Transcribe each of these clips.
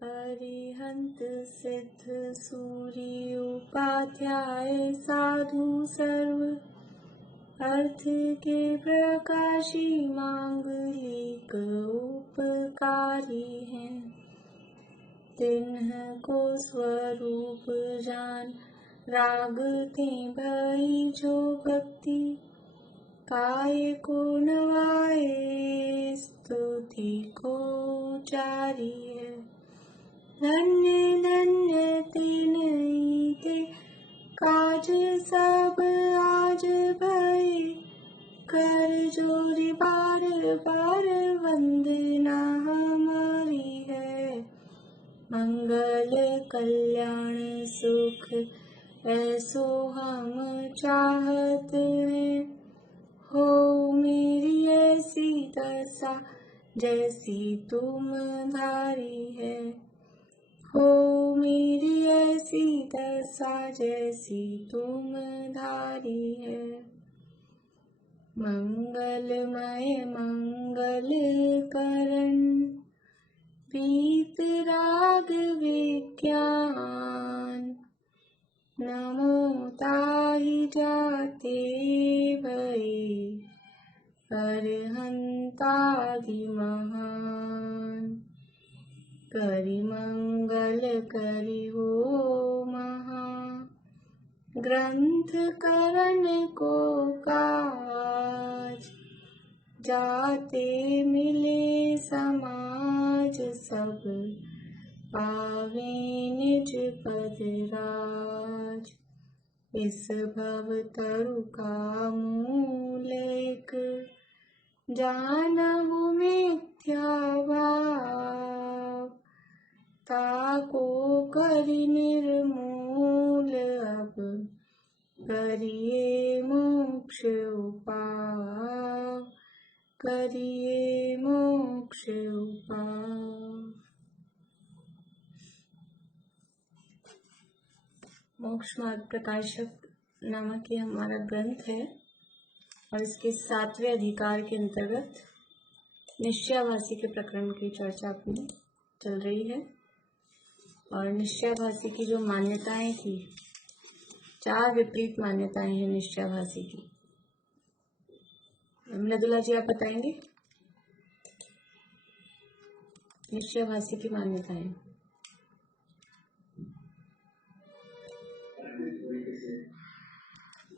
अरिहंत सिद्ध सूर्य उपाध्याय साधु सर्व अर्थ के प्रकाशी मांगलिक उपकारी हैं। तिन्ह को स्वरूप जान रागते भई जो भक्ति काय को नवाए स्तुति को जारी है। धन्य धन्य तिन्हीं के काज सब आज भय कर जोरी बार बार वंदना हमारी है। मंगल कल्याण सुख ऐसो हम चाहत हैं। हो मेरी ऐसी दशा जैसी तुम धारी है। हो मेरी ऐसी दशा जैसी तुम धारी है। मंगलमय मंगल करण पीत राग विज्ञान नमो ताहि जाते भई अरहंतादि महान। करि मंगल करि हो महा ग्रंथ करण को काज जाते मिले समाज सब पावे निज पद राज। इस भव तरु का मूल एक जानहु मिथ्या भाव ताको करि निर्मूल अब करिए मोक्ष उपाय करिए मोक्ष उपाय। मोक्ष मार्ग प्रकाशक नामक ये हमारा ग्रंथ है और इसके 7वें अधिकार के अंतर्गत निश्चयाभासी के प्रकरण की चर्चा अपनी चल रही है। और निश्चयाभासी की जो मान्यताएं थी, 4 विपरीत मान्यताएं हैं निश्चयाभासी की। मृदुला जी आप बताएंगे निश्चयाभासी की मान्यताएं।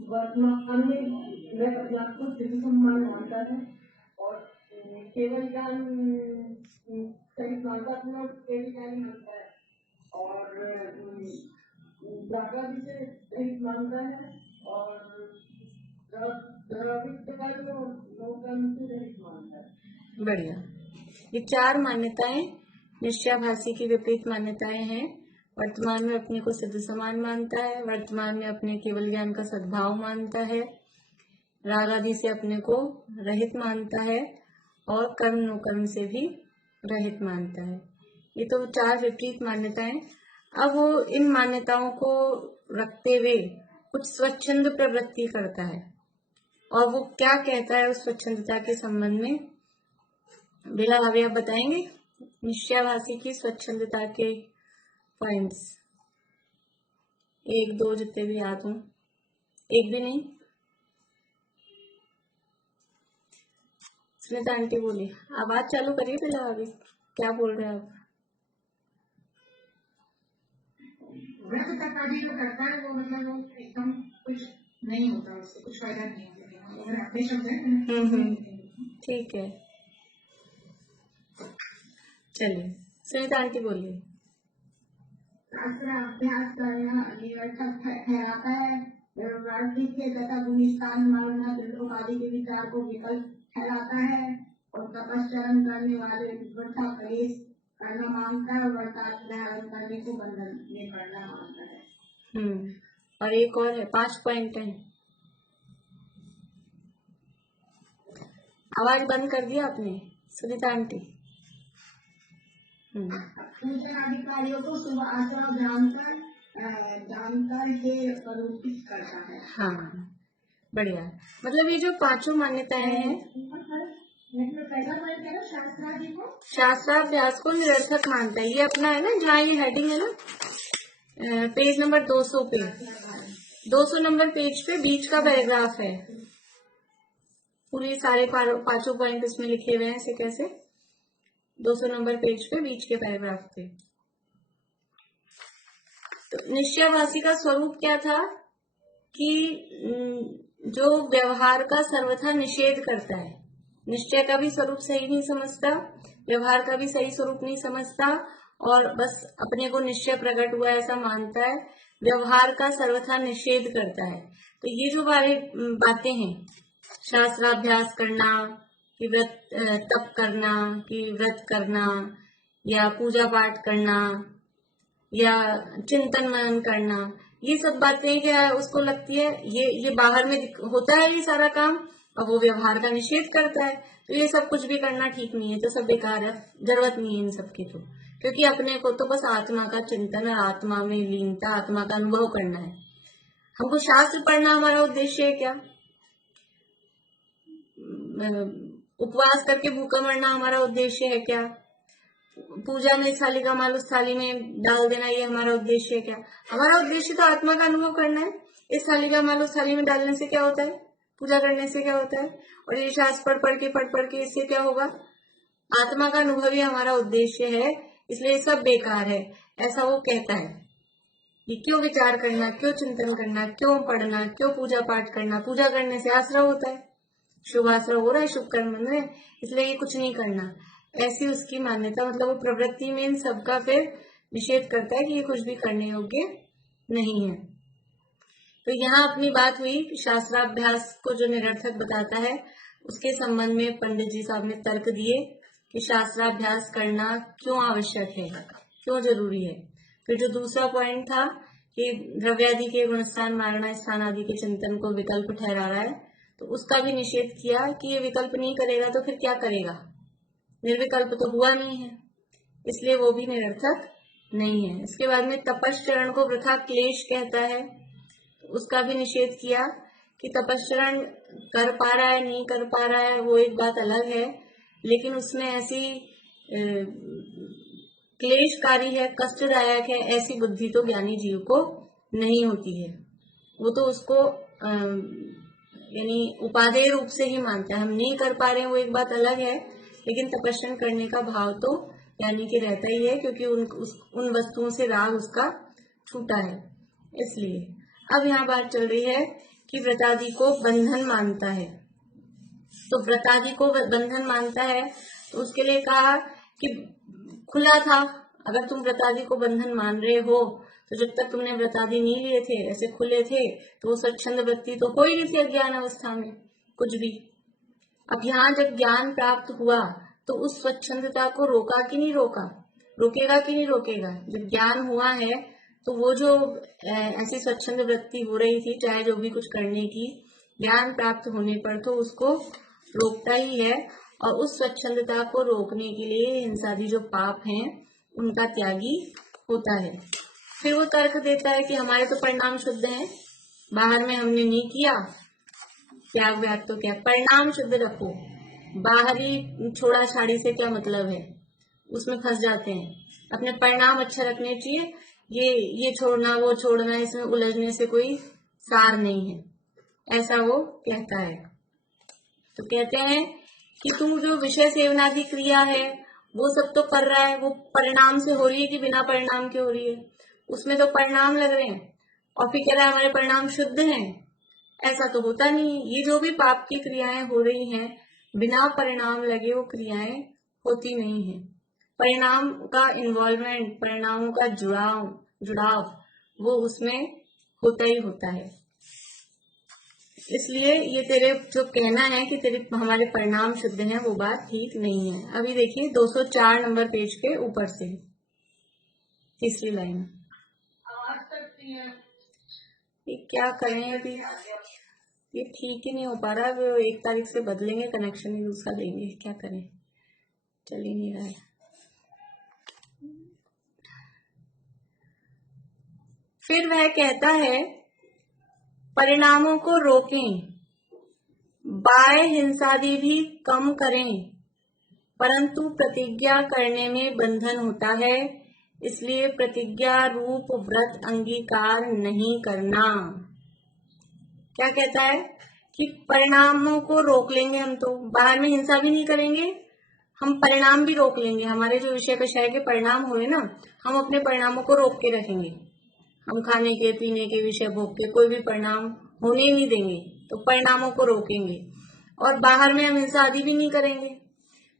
वर्तमान में वह पदार्थ को सिद्ध सम्मान मानता है और केवल ज्ञान सही मानता है, केवल ज्ञान मानता है और जागृति से सही मानता है और बढ़िया। ये 4 मान्यताएं निश्चयाभासी की विपरीत मान्यताएं हैं। वर्तमान में अपने को सिद्ध समान मानता है, वर्तमान में अपने केवल ज्ञान का सद्भाव मानता है, राग आदि से अपने को रहित मानता है और कर्म नो कर्म से भी रहित मानता है। ये तो 4 विपरीत मान्यताएं। अब वो इन मान्यताओं को रखते हुए कुछ स्वच्छंद प्रवृत्ति करता है और वो क्या कहता है उस स्वच्छंदता के संबंध में बिला भाभी आप बताएंगे निश्चयाभासी की स्वच्छंदता के पॉइंट्स। 1 2 जितने भी याद हों, एक भी नहीं। स्मिता आंटी बोली, आवाज चालू करिए बिला भाभी, क्या बोल रहे हैं आप? व्रत कर्ताजी जो करता है वो मतलब वो एकदम कुछ नहीं होता, उससे कुछ फायदा नहीं होता। अपने शब्द है। ठीक है, चलिए सुनीता आंटी बोलिए। शास्त्र अभ्यास करना निरर्थक ठहराता है। राजनीति तथा भूमिस्थान मानना आदि के विचार को विकल्प ठहराता है और तपस्चरण करने वाले वृथा कलेश करना मांगता है और व्रतार्थ धारण करने को बंधन में करना मांगता है। और एक और है, 5 पॉइंट है। आवाज बंद कर दिया आपने सुनीता आंटी। अधिकारियों को शुभ आचरण जानकर ये प्रलोभित करता है। हाँ बढ़िया। मतलब ये जो 5 मान्यताएं हैं लेकिन पहला पॉइंट है ना शास्त्रादि को, शास्त्राभ्यास को निरर्थक मानता है। ये अपना है ना, जहाँ ये हेडिंग है ना, पेज नंबर 200 पे, 200 नंबर पेज पे बीच का पैराग्राफ है। पूरे सारे पांचों पॉइंट इसमें लिखे हुए हैं। ऐसे कैसे? 200 नंबर पेज पे बीच के पैराग्राफ पे। तो निश्चयाभासी का स्वरूप क्या था कि जो व्यवहार का सर्वथा निषेध करता है, निश्चय का भी स्वरूप सही नहीं समझता, व्यवहार का भी सही स्वरूप नहीं समझता, और बस अपने को निश्चय प्रकट हुआ ऐसा मानता है, व्यवहार का सर्वथा निषेध करता है। तो ये जो बातें हैं, शास्त्राभ्यास करना, कि व्रत तप करना, कि व्रत करना, या पूजा पाठ करना, या चिंतन मनन करना, ये सब बातें क्या है उसको लगती है ये बाहर में होता है ये सारा काम, और वो व्यवहार का निषेध करता है। तो ये सब कुछ भी करना ठीक नहीं है, तो सब बेकार है, जरूरत नहीं है इन सब की। तो क्योंकि अपने को तो बस आत्मा का चिंतन और आत्मा में लीनता, आत्मा का अनुभव करना है। हमको शास्त्र पढ़ना हमारा उद्देश्य है क्या? उपवास करके भूखा मरना हमारा उद्देश्य है क्या? पूजा में थाली का माल उस थाली में डाल देना ये हमारा उद्देश्य है क्या? हमारा उद्देश्य तो आत्मा का अनुभव करना है। इस थाली का माल उस थाली में डालने से क्या होता है? पूजा करने से क्या होता है? और ये शास्त्र पढ़ पढ़ के इससे क्या होगा? आत्मा का अनुभव ही हमारा उद्देश्य है, इसलिए सब बेकार है, ऐसा वो कहता है। ये क्यों विचार करना, क्यों चिंतन करना, क्यों पढ़ना, क्यों पूजा पाठ करना? पूजा करने से आश्रय होता है, शुभ आश्रय हो रहा है शुभ कर्म में, इसलिए ये कुछ नहीं करना, ऐसी उसकी मान्यता। मतलब वो प्रवृत्ति में इन सबका फिर निषेध करता है कि ये कुछ भी करने योग्य नहीं है। तो यहाँ अपनी बात हुई कि शास्त्राभ्यास को जो निरर्थक बताता है, उसके संबंध में पंडित जी साहब ने तर्क दिए कि शास्त्राभ्यास करना क्यों आवश्यक है, क्यों जरूरी है। फिर जो दूसरा पॉइंट था कि द्रव्यादि के गुणस्थान मारणा स्थान आदि के चिंतन को विकल्प ठहरा रहा है, तो उसका भी निषेध किया कि ये विकल्प नहीं करेगा तो फिर क्या करेगा, निर्विकल्प तो हुआ नहीं है, इसलिए वो भी निरर्थक नहीं है। इसके बाद में तपश्चरण को वृथा क्लेश कहता है, तो उसका भी निषेध किया कि तपश्चरण कर पा रहा है नहीं कर पा रहा है वो एक बात अलग है, लेकिन उसमें ऐसी क्लेशकारी है, कष्टदायक है, ऐसी बुद्धि तो ज्ञानी जीव को नहीं होती है। वो तो उसको यानी उपादेय रूप से ही मानता है। हम नहीं कर पा रहे हैं वो एक बात अलग है, लेकिन तपस्या करने का भाव तो यानी कि रहता ही है, क्योंकि उन वस्तुओं से राग उसका छूटा है। इसलिए अब यहाँ बात चल रही है कि व्रतादि को बंधन मानता है। तो व्रतादि को बंधन मानता है, तो उसके लिए कहा कि खुला था, अगर तुम व्रतादि को बंधन मान रहे हो तो जब तक तुमने व्रतादि नहीं लिए थे, ऐसे खुले थे, तो वो स्वच्छंद वृत्ति तो हो ही नहीं थी अज्ञान अवस्था में कुछ भी। अब यहाँ जब ज्ञान प्राप्त हुआ तो उस स्वच्छंदता को रोका कि नहीं रोका, रोकेगा कि नहीं रोकेगा? जब ज्ञान हुआ है तो वो जो ऐसी स्वच्छंद वृत्ति हो रही थी, चाहे जो भी कुछ करने की, ज्ञान प्राप्त होने पर तो उसको रोकता ही है, और उस स्वच्छंदता को रोकने के लिए हिंसादि जो पाप हैं उनका त्यागी होता है। फिर वो तर्क देता है कि हमारे तो परिणाम शुद्ध हैं, बाहर में हमने नहीं किया, त्याग व्याग तो क्या, परिणाम शुद्ध रखो, बाहरी छोड़ा छाड़ी से क्या मतलब है, उसमें फंस जाते हैं। अपने परिणाम अच्छा रखने चाहिए, ये छोड़ना वो छोड़ना, इसमें उलझने से कोई सार नहीं है, ऐसा वो कहता है। तो कहते हैं कि तुम जो विषय सेवनादि क्रिया है वो सब तो कर रहा है, वो परिणाम से हो रही है कि बिना परिणाम के हो रही है? उसमें तो परिणाम लग रहे हैं, और फिर कह रहा है हमारे परिणाम शुद्ध हैं। ऐसा तो होता नहीं। ये जो भी पाप की क्रियाएं हो रही हैं, बिना परिणाम लगे वो क्रियाएं होती नहीं है। परिणाम का इन्वॉल्वमेंट, परिणामों का जुड़ाव वो उसमें होता ही होता है। इसलिए ये तेरे जो कहना है कि तेरे हमारे परिणाम शुद्ध हैं, वो बात ठीक नहीं है। अभी देखिए 204 नंबर पेज के ऊपर से तीसरी लाइन। ये क्या करें अभी, ये ठीक ही नहीं हो पा रहा। वो 1 तारीख से बदलेंगे, कनेक्शन ही दूसरा देंगे, क्या करें, चल ही नहीं रहा है। फिर वह कहता है परिणामों को रोकें, बाह्य हिंसादि भी कम करें, परंतु प्रतिज्ञा करने में बंधन होता है, इसलिए प्रतिज्ञा रूप व्रत अंगीकार नहीं करना। क्या कहता है कि परिणामों को रोक लेंगे, हम तो बाहर में हिंसा भी नहीं करेंगे, हम परिणाम भी रोक लेंगे। हमारे जो विषय कषाय के परिणाम हुए ना, हम अपने परिणामों को रोक के रखेंगे। हम खाने के पीने के विषय भोग के कोई भी परिणाम होने ही नहीं देंगे, तो परिणामों को रोकेंगे। और बाहर में हम हिंसा आदि भी नहीं करेंगे,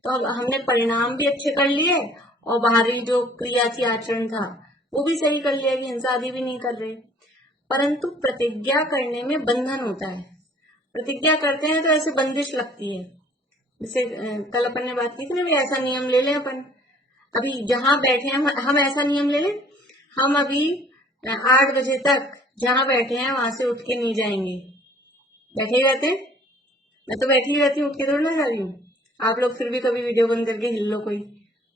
तो अब हमने परिणाम भी अच्छे कर लिए और बाहरी जो क्रिया थी, आचरण था, वो भी सही कर लिया कि हिंसा आदि भी नहीं कर रहे। परंतु प्रतिज्ञा करने में बंधन होता है। प्रतिज्ञा करते हैं तो ऐसे बंदिश लगती है। जैसे कल अपन ने बात की थी ना, ऐसा नियम ले लें अपन, अभी जहां बैठे हैं हम ऐसा नियम ले लें, हम अभी 8 बजे तक जहां बैठे हैं वहां से उठ के नहीं जाएंगे। बैठे ही रहते हैं, मैं तो बैठी ही रहती हूँ, उठ के थोड़ी ना जा रही हूँ। आप लोग फिर भी कभी वीडियो बंद करके हिल लो, कोई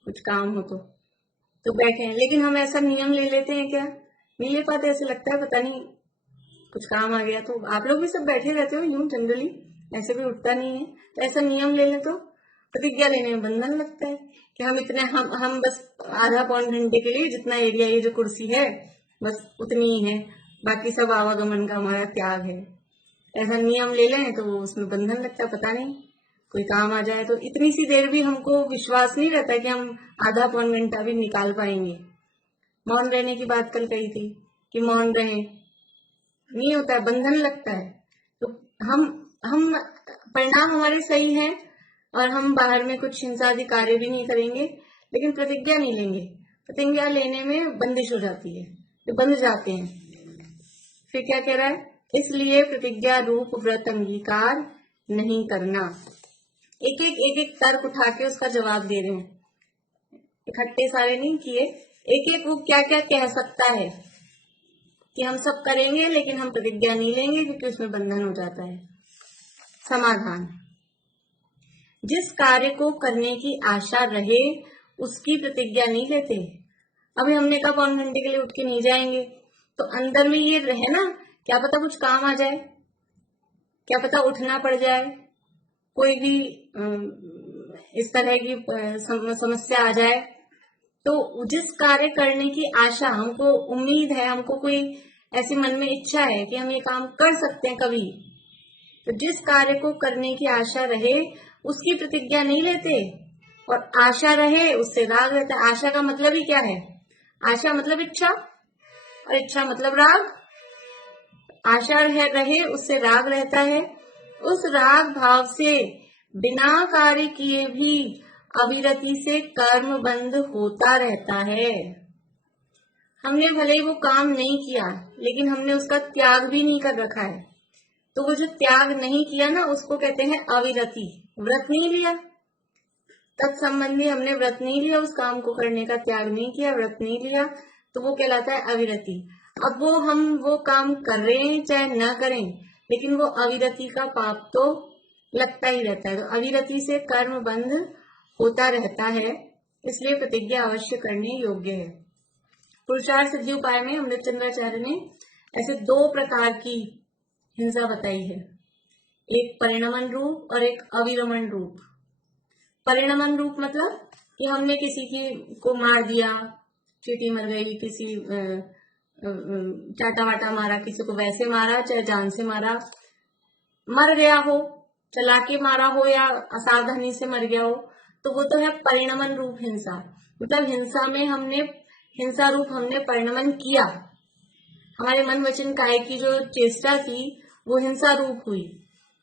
कुछ काम हो तो बैठे हैं। लेकिन हम ऐसा नियम ले लेते हैं क्या? नहीं ले पाते, ऐसे लगता है पता नहीं कुछ काम आ गया। तो आप लोग भी सब बैठे रहते हो यूं जनरली, ऐसे भी उठता नहीं है। तो ऐसा नियम ले ले तो प्रतिज्ञा लेने में बंधन लगता है कि हम इतने हम बस आधा पौन घंटे के लिए जितना एरिया, ये जो कुर्सी है बस उतनी ही है, बाकी सब आवागमन का हमारा त्याग है। ऐसा नियम ले लें तो उसमें बंधन लगता है, पता नहीं कोई काम आ जाए तो इतनी सी देर भी हमको विश्वास नहीं रहता कि हम आधा पौन घंटा भी निकाल पाएंगे। मौन रहने की बात कल कही थी कि मौन रहे, नहीं होता है, बंधन लगता है। तो हम परिणाम हमारे सही हैं और हम बाहर में कुछ हिंसा आदि कार्य भी नहीं करेंगे, लेकिन प्रतिज्ञा नहीं लेंगे। प्रतिज्ञा लेने में बंदिश हो जाती है, तो बंध जाते हैं। फिर क्या कह रहा है, इसलिए प्रतिज्ञा रूप व्रत अंगीकार नहीं करना। एक एक तर्क उठा के उसका जवाब दे रहे हैं, इकट्ठे सारे नहीं किए, एक एक वो क्या क्या कह सकता है कि हम सब करेंगे लेकिन हम प्रतिज्ञा नहीं लेंगे क्योंकि उसमें बंधन हो जाता है। समाधान, जिस कार्य को करने की आशा रहे उसकी प्रतिज्ञा नहीं लेते। अभी हमने कहा पौन घंटे के लिए उठ के नहीं जाएंगे, तो अंदर में ये रहे ना, क्या पता कुछ काम आ जाए, क्या पता उठना पड़ जाए, कोई भी इस तरह की समस्या आ जाए। तो जिस कार्य करने की आशा, हमको उम्मीद है, हमको कोई ऐसी मन में इच्छा है कि हम ये काम कर सकते हैं कभी, तो जिस कार्य को करने की आशा रहे उसकी प्रतिज्ञा नहीं लेते। और आशा रहे उससे राग रहता है। आशा का मतलब ही क्या है? आशा मतलब इच्छा, और इच्छा मतलब राग। आशा रहे उससे राग रहता है, उस राग भाव से बिना कार्य किए भी अविरति से कर्म बंध होता रहता है। हमने भले ही वो काम नहीं किया, लेकिन हमने उसका त्याग भी नहीं कर रखा है, तो वो जो त्याग नहीं किया ना, उसको कहते हैं अविरति। व्रत नहीं लिया, तत्संबंधी हमने व्रत नहीं लिया, उस काम को करने का त्याग नहीं किया, व्रत नहीं लिया, तो वो कहलाता है अविरति। अब वो हम वो काम कर रहे हैं चाहे ना करें, लेकिन वो अविरति का पाप तो लगता ही रहता है। तो अविरति से कर्म बंध होता रहता है, इसलिए प्रतिज्ञा अवश्य करने योग्य है। पुरुषार्थ सिद्धि उपाय में अमृत चंद्राचार्य ने ऐसे 2 प्रकार की हिंसा बताई है, एक परिणमन रूप और एक अविरमण रूप। परिणमन रूप मतलब कि हमने किसी की को मार दिया, चींटी मर गई, किसी चाटा वाटा मारा, किसी को वैसे मारा चाहे जान से मारा, मर गया हो, चला के मारा हो या असावधानी से मर गया हो, तो वो तो है परिणमन रूप हिंसा। मतलब हिंसा में हमने हिंसा रूप हमने परिणमन किया, हमारे मन वचन काया की जो चेष्टा थी वो हिंसा रूप हुई।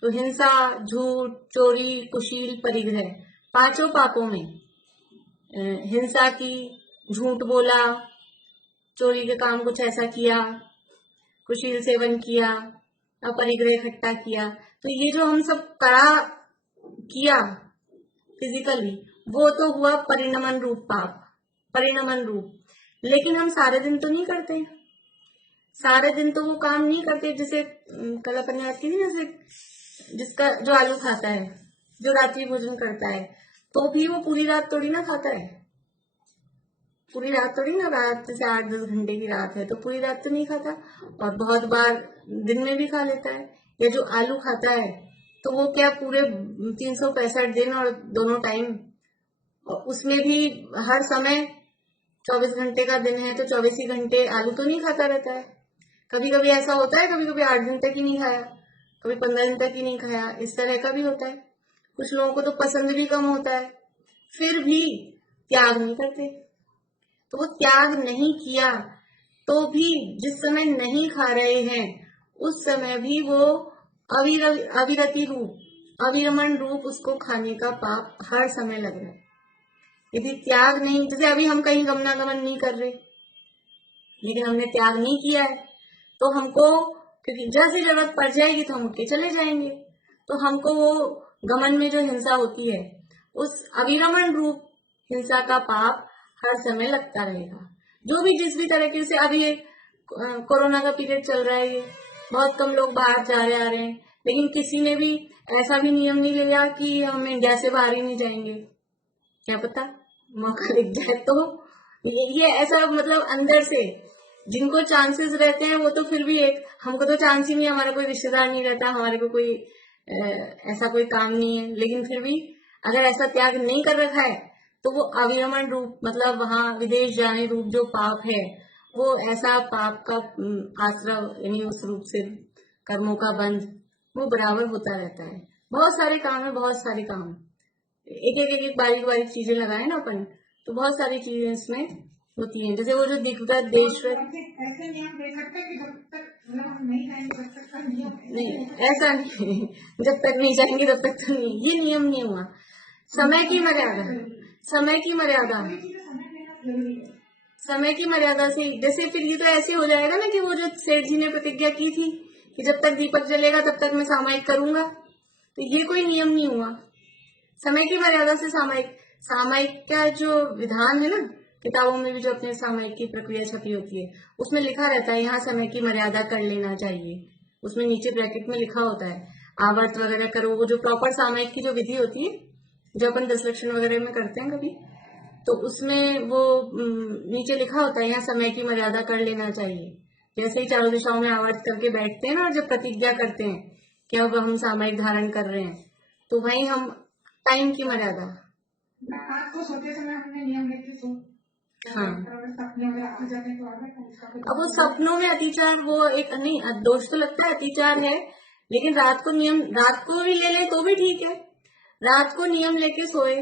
तो हिंसा, झूठ, चोरी, कुशील, परिग्रह, 5 पापों में हिंसा की, झूठ बोला, चोरी के काम कुछ ऐसा किया, कुशील सेवन किया, अपरिग्रह इकट्ठा किया, तो ये जो हम सब किया फिजिकली, वो तो हुआ परिणमन रूप पाप, परिणमन रूप। लेकिन हम सारे दिन तो नहीं करते, सारे दिन तो वो काम नहीं करते। जैसे कल अपन ने बात की थी, जैसे जिसका जो आलू खाता है, जो रात्रि भोजन करता है, तो भी वो पूरी रात थोड़ी ना खाता है, पूरी रात थोड़ी ना, रात जैसे 8-10 घंटे की रात है तो पूरी रात तो नहीं खाता, और बहुत बार दिन में भी खा लेता है। या जो आलू खाता है तो वो क्या पूरे 365 दिन और दोनों टाइम, उसमें भी हर समय 24 घंटे का दिन है तो 24 ही घंटे आलू तो नहीं खाता रहता है। कभी कभी ऐसा होता है, कभी कभी 8 दिन तक ही नहीं खाया, कभी 15 दिन तक ही नहीं खाया, इस तरह का भी होता है। कुछ लोगों को तो पसंद भी कम होता है, फिर भी त्याग नहीं करते। तो वो त्याग नहीं किया तो भी जिस समय नहीं खा रहे हैं उस समय भी वो अविरति रूप, अविरमण रूप उसको खाने का पाप हर समय लग रहा है। यदि त्याग नहीं, जैसे अभी हम कहीं गमनागमन नहीं कर रहे लेकिन हमने त्याग नहीं किया है, तो हमको, क्योंकि जैसे जरूरत पड़ जाएगी तो हम उठ के चले जाएंगे, तो हमको वो गमन में जो हिंसा होती है उस अविरमण रूप हिंसा का पाप हर समय लगता रहेगा। जो भी जिस भी तरीके से, अभी ये कोरोना का पीरियड चल रहा है, ये बहुत कम लोग बाहर जा रहे आ रहे हैं, लेकिन किसी ने भी ऐसा भी नियम नहीं लिया कि हम इंडिया से बाहर ही नहीं जाएंगे। क्या पता मौका दिख जाए तो ये ऐसा, मतलब अंदर से जिनको चांसेस रहते हैं वो तो फिर भी, एक हमको तो चांस ही नहीं, हमारा कोई रिश्तेदार नहीं रहता, हमारे को कोई ऐसा कोई काम नहीं है, लेकिन फिर भी अगर ऐसा त्याग नहीं कर रखा है तो वो अविरमण रूप, मतलब वहां विदेश जाने रूप जो पाप है, वो ऐसा पाप का आश्रय, यानी उस रूप से कर्मों का बंध वो बराबर होता रहता है। बहुत सारे काम है, बहुत सारे काम, एक एक एक एक बारीक बारीक चीजें लगाए ना अपन, तो बहुत सारी चीजें इसमें होती हैं। जैसे वो जो दिग्गज देश, ऐसे नियम दे सकते कि जब तक हम नहीं खाएंगे तब तक का नियम नहीं ऐसा नहीं, जब तक नहीं जाएंगे तब तक तो नहीं, ये नियम नहीं हुआ। समय की मर्यादा, समय की मर्यादा, समय की मर्यादा से, जैसे फिर ये तो ऐसे हो जाएगा ना कि वो जो सेठ जी ने प्रतिज्ञा की थी कि जब तक दीपक जलेगा तब तक मैं सामायिक करूंगा, तो ये कोई नियम नहीं हुआ। समय की मर्यादा से सामायिक, सामायिक का जो विधान है ना, किताबों में भी जो अपने सामायिक की प्रक्रिया छपी होती है उसमें लिखा रहता है यहाँ समय की मर्यादा कर लेना चाहिए, उसमें नीचे ब्रैकेट में लिखा होता है आवर्त वगैरह करो, वो जो प्रॉपर सामायिक की जो विधि होती है जो अपन 10 लक्षण वगैरह में करते हैं कभी, तो उसमें वो नीचे लिखा होता है यहाँ समय की मर्यादा कर लेना चाहिए। जैसे ही चारों दिशाओं में आवर्त करके बैठते हैं ना, और जब प्रतिज्ञा करते हैं कि अब हम सामायिक धारण कर रहे हैं, तो वहीं हम टाइम की मर्यादा, रात को सोते समय हमने नियम लेते तो हाँ, सपने में आ जाते तो आगे अब वो सपनों में अतिचार, वो एक नहीं, दोष तो लगता है, अतिचार है, लेकिन रात को नियम, रात को भी ले ले तो भी ठीक है। रात को नियम लेके सोए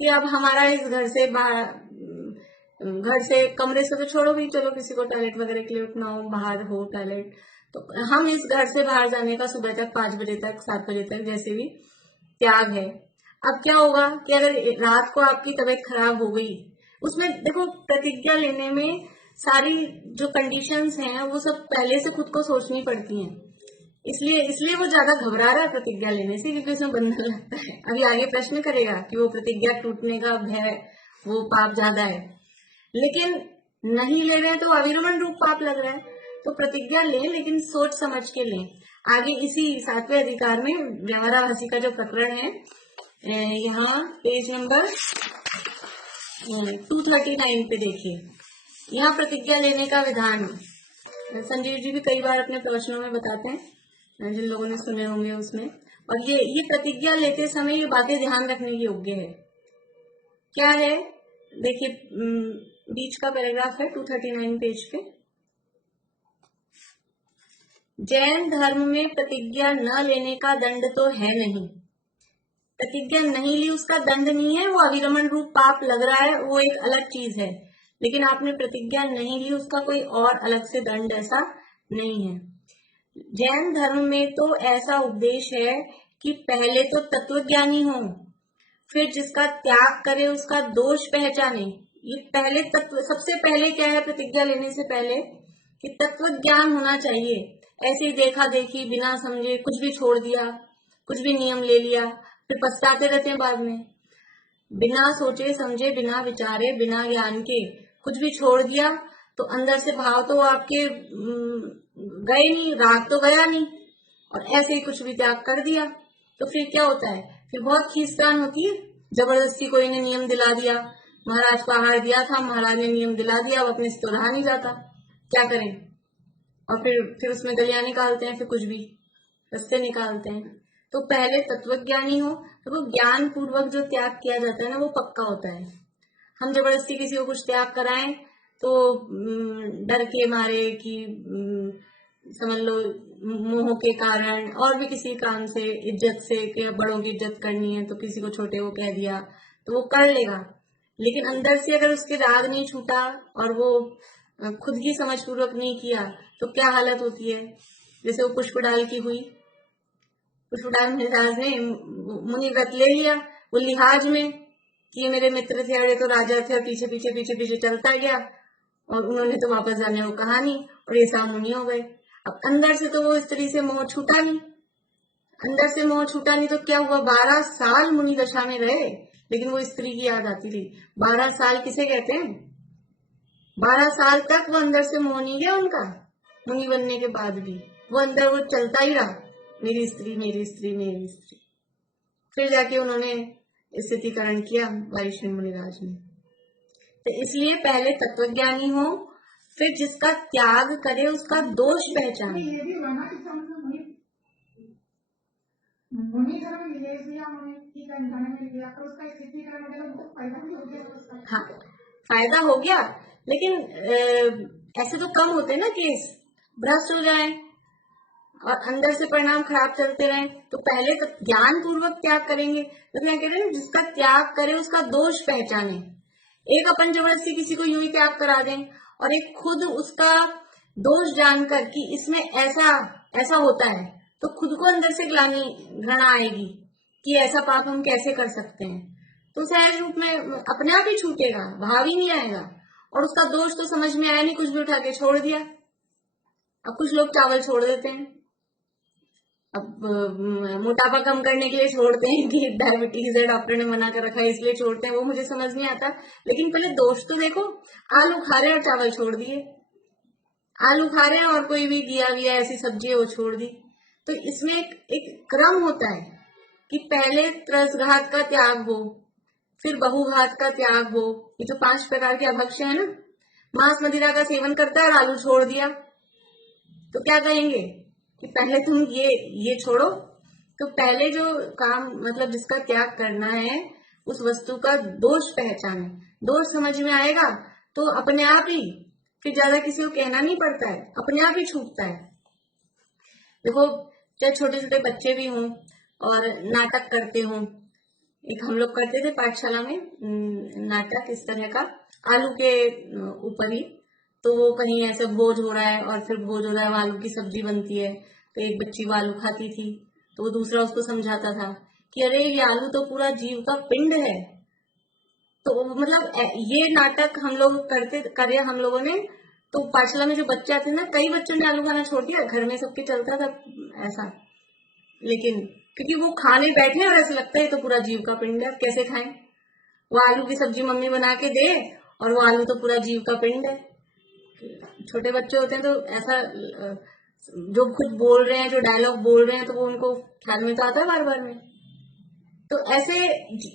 कि अब हमारा इस घर से घर से कमरे से तो छोड़ो भी, चलो किसी को टॉयलेट वगैरह के लिए उठना हो, बाहर हो टॉयलेट, तो हम इस घर से बाहर जाने का सुबह तक 5 बजे तक 7 बजे तक जैसे भी त्याग है। अब क्या होगा कि अगर रात को आपकी तबीयत खराब हो गई, उसमें देखो प्रतिज्ञा लेने में सारी जो कंडीशंस हैं वो सब पहले से खुद को सोचनी पड़ती हैं, इसलिए इसलिए वो ज्यादा घबरा रहा है प्रतिज्ञा लेने से, क्योंकि उसमें बंधन लगता है। अभी आगे प्रश्न करेगा कि वो प्रतिज्ञा टूटने का भय, वो पाप ज्यादा है, लेकिन नहीं ले रहे तो अविरमण रूप पाप लग रहा है। तो प्रतिज्ञा लें लेकिन सोच समझ के लें। आगे इसी 7वें अधिकार में व्यवहाराभासी का जो प्रकरण है, यहाँ पेज नंबर 239 पे देखिए, यहाँ प्रतिज्ञा लेने का विधान संजीव जी भी कई बार अपने प्रवचनों में बताते हैं, जिन लोगों ने सुने होंगे उसमें, और ये प्रतिज्ञा लेते समय ये बातें ध्यान रखने की योग्य है। क्या है, देखिए बीच का पैराग्राफ है 239 पेज पे। जैन धर्म में प्रतिज्ञा न लेने का दंड तो है नहीं, प्रतिज्ञा नहीं ली उसका दंड नहीं है, वो अविरमण रूप पाप लग रहा है, वो एक अलग चीज है, लेकिन आपने प्रतिज्ञा नहीं ली उसका कोई और अलग से दंड ऐसा नहीं है। जैन धर्म में तो ऐसा उपदेश है कि पहले तो तत्वज्ञानी हो, फिर जिसका त्याग करे उसका दोष पहचाने। ये पहले तत्व, सबसे पहले क्या है प्रतिज्ञा लेने से पहले कि तत्व ज्ञान होना चाहिए। ऐसे ही देखा देखी बिना समझे कुछ भी छोड़ दिया, कुछ भी नियम ले लिया, फिर पछताते रहते हैं बाद में। बिना सोचे समझे, बिना विचारे, बिना ज्ञान के कुछ भी छोड़ दिया तो अंदर से भाव तो आपके गए नहीं, राग तो गया नहीं, और ऐसे ही कुछ भी त्याग कर दिया तो फिर क्या होता है, फिर बहुत खींचतान होती है। जबरदस्ती कोई ने नियम दिला दिया, महाराज को आहार दिया था, महाराज ने नियम दिला दिया, अब अपने से तो रहा नहीं जाता, क्या करें, और फिर उसमें गलियां निकालते हैं, फिर कुछ भी रस्ते निकालते हैं। तो पहले तत्वज्ञानी हो, तो वो ज्ञान पूर्वक जो त्याग किया जाता है ना वो पक्का होता है। हम जबरदस्ती किसी को कुछ त्याग कराएं तो डर के मारे कि समझ लो मोह के कारण और भी किसी काम से, इज्जत से कि बड़ों की इज्जत करनी है तो किसी को छोटे को कह दिया तो वो कर लेगा। लेकिन अंदर से अगर उसके राग नहीं छूटा और वो खुद की समझ पूर्वक नहीं किया तो क्या हालत होती है। जैसे वो पुष्पडाल की हुई, पुष्पडाल महाराज ने मुनि व्रत ले लिया वो लिहाज में कि ये मेरे मित्र थे, अरे तो राजा थे, और पीछे पीछे पीछे पीछे चलता गया और उन्होंने तो वापस जाने को कहा नहीं और ये सब मुनि हो गए। अब अंदर से तो वो स्त्री से मोह छूटा नहीं, अंदर से मोह छूटा नहीं तो क्या हुआ, 12 साल मुनि दशा में रहे लेकिन वो स्त्री की याद आती थी। 12 साल किसे कहते हैं? 12 साल तक वो अंदर से मोह नहीं गया उनका, मुनि बनने के बाद भी वो अंदर वो चलता ही रहा, मेरी स्त्री मेरी स्त्री मेरी स्त्री। फिर जाके उन्होंने स्थितिकरण किया वैष्णव मुनिराज ने। तो इसलिए पहले तत्वज्ञानी हो, फिर जिसका त्याग करे उसका दोष पहचाने। ये भी होना कि मुनि धर्म विदेश या मुनि की धर्म में गया तो उसका स्थितिकरण मतलब उनको फायदा भी हो गया। हाँ, फायदा हो गया, लेकिन ऐसे तो कम होते ना केस, भ्रष्ट हो जाए और अंदर से परिणाम खराब चलते रहे। तो पहले तो ज्ञान पूर्वक त्याग करेंगे। तो मैं कह रही हूँ जिसका त्याग करे उसका दोष पहचाने। एक अपन जबरदस्ती किसी को यूं ही त्याग करा दें और एक खुद उसका दोष जानकर कि इसमें ऐसा ऐसा होता है तो खुद को अंदर से ग्लानि घृणा आएगी कि ऐसा पाप हम कैसे कर सकते हैं, तो सहज रूप में अपने आप ही छूटेगा, भाव ही नहीं आएगा। और उसका दोष तो समझ में आया नहीं, कुछ भी उठा के छोड़ दिया। अब कुछ लोग चावल छोड़ देते हैं, अब मोटापा कम करने के लिए छोड़ते हैं कि डायबिटीज है, डॉक्टर ने मना कर रखा है इसलिए छोड़ते हैं, वो मुझे समझ नहीं आता। लेकिन पहले दोष तो देखो, आलू खा रहे और चावल छोड़ दिए, आलू खा रहे हैं और कोई भी घिया विया ऐसी सब्जी है वो छोड़ दी। तो इसमें एक क्रम होता है कि पहले त्रसघात का त्याग हो, फिर बहुघात का त्याग हो। ये जो 5 प्रकार के अभक्ष्य है ना, मांस मदिरा का सेवन करता है और आलू छोड़ दिया तो क्या कहेंगे कि पहले तुम ये छोड़ो। तो पहले जो काम मतलब जिसका त्याग करना है उस वस्तु का दोष पहचाने, दोष समझ में आएगा तो अपने आप ही, फिर ज्यादा किसी को कहना नहीं पड़ता है, अपने आप ही छूटता है। देखो चाहे छोटे छोटे बच्चे भी हों और नाटक करते हों, एक हम लोग करते थे पाठशाला में नाटक इस तरह का, आलू के ऊपर ही। तो वो कहीं ऐसे भोज हो रहा है और फिर भोज हो रहा है, आलू की सब्जी बनती है, तो एक बच्ची वो आलू खाती थी तो वो दूसरा उसको समझाता था कि अरे ये आलू तो पूरा जीव का पिंड है। तो मतलब ये नाटक हम लोग करे हम लोगों ने। तो पाठशाला में जो बच्चे आते ना, कई बच्चों ने आलू खाना छोड़ दिया, घर में सबके चलता था ऐसा, लेकिन क्योंकि वो खाने बैठे और ऐसा लगता है तो पूरा जीव का पिंड है, कैसे खाएं। वो आलू की सब्जी मम्मी बना के दे और वो आलू तो पूरा जीव का पिंड है। छोटे बच्चे होते हैं तो ऐसा जो कुछ बोल रहे हैं, जो डायलॉग बोल रहे हैं, तो वो उनको ख्याल में तो आता है बार बार में। तो ऐसे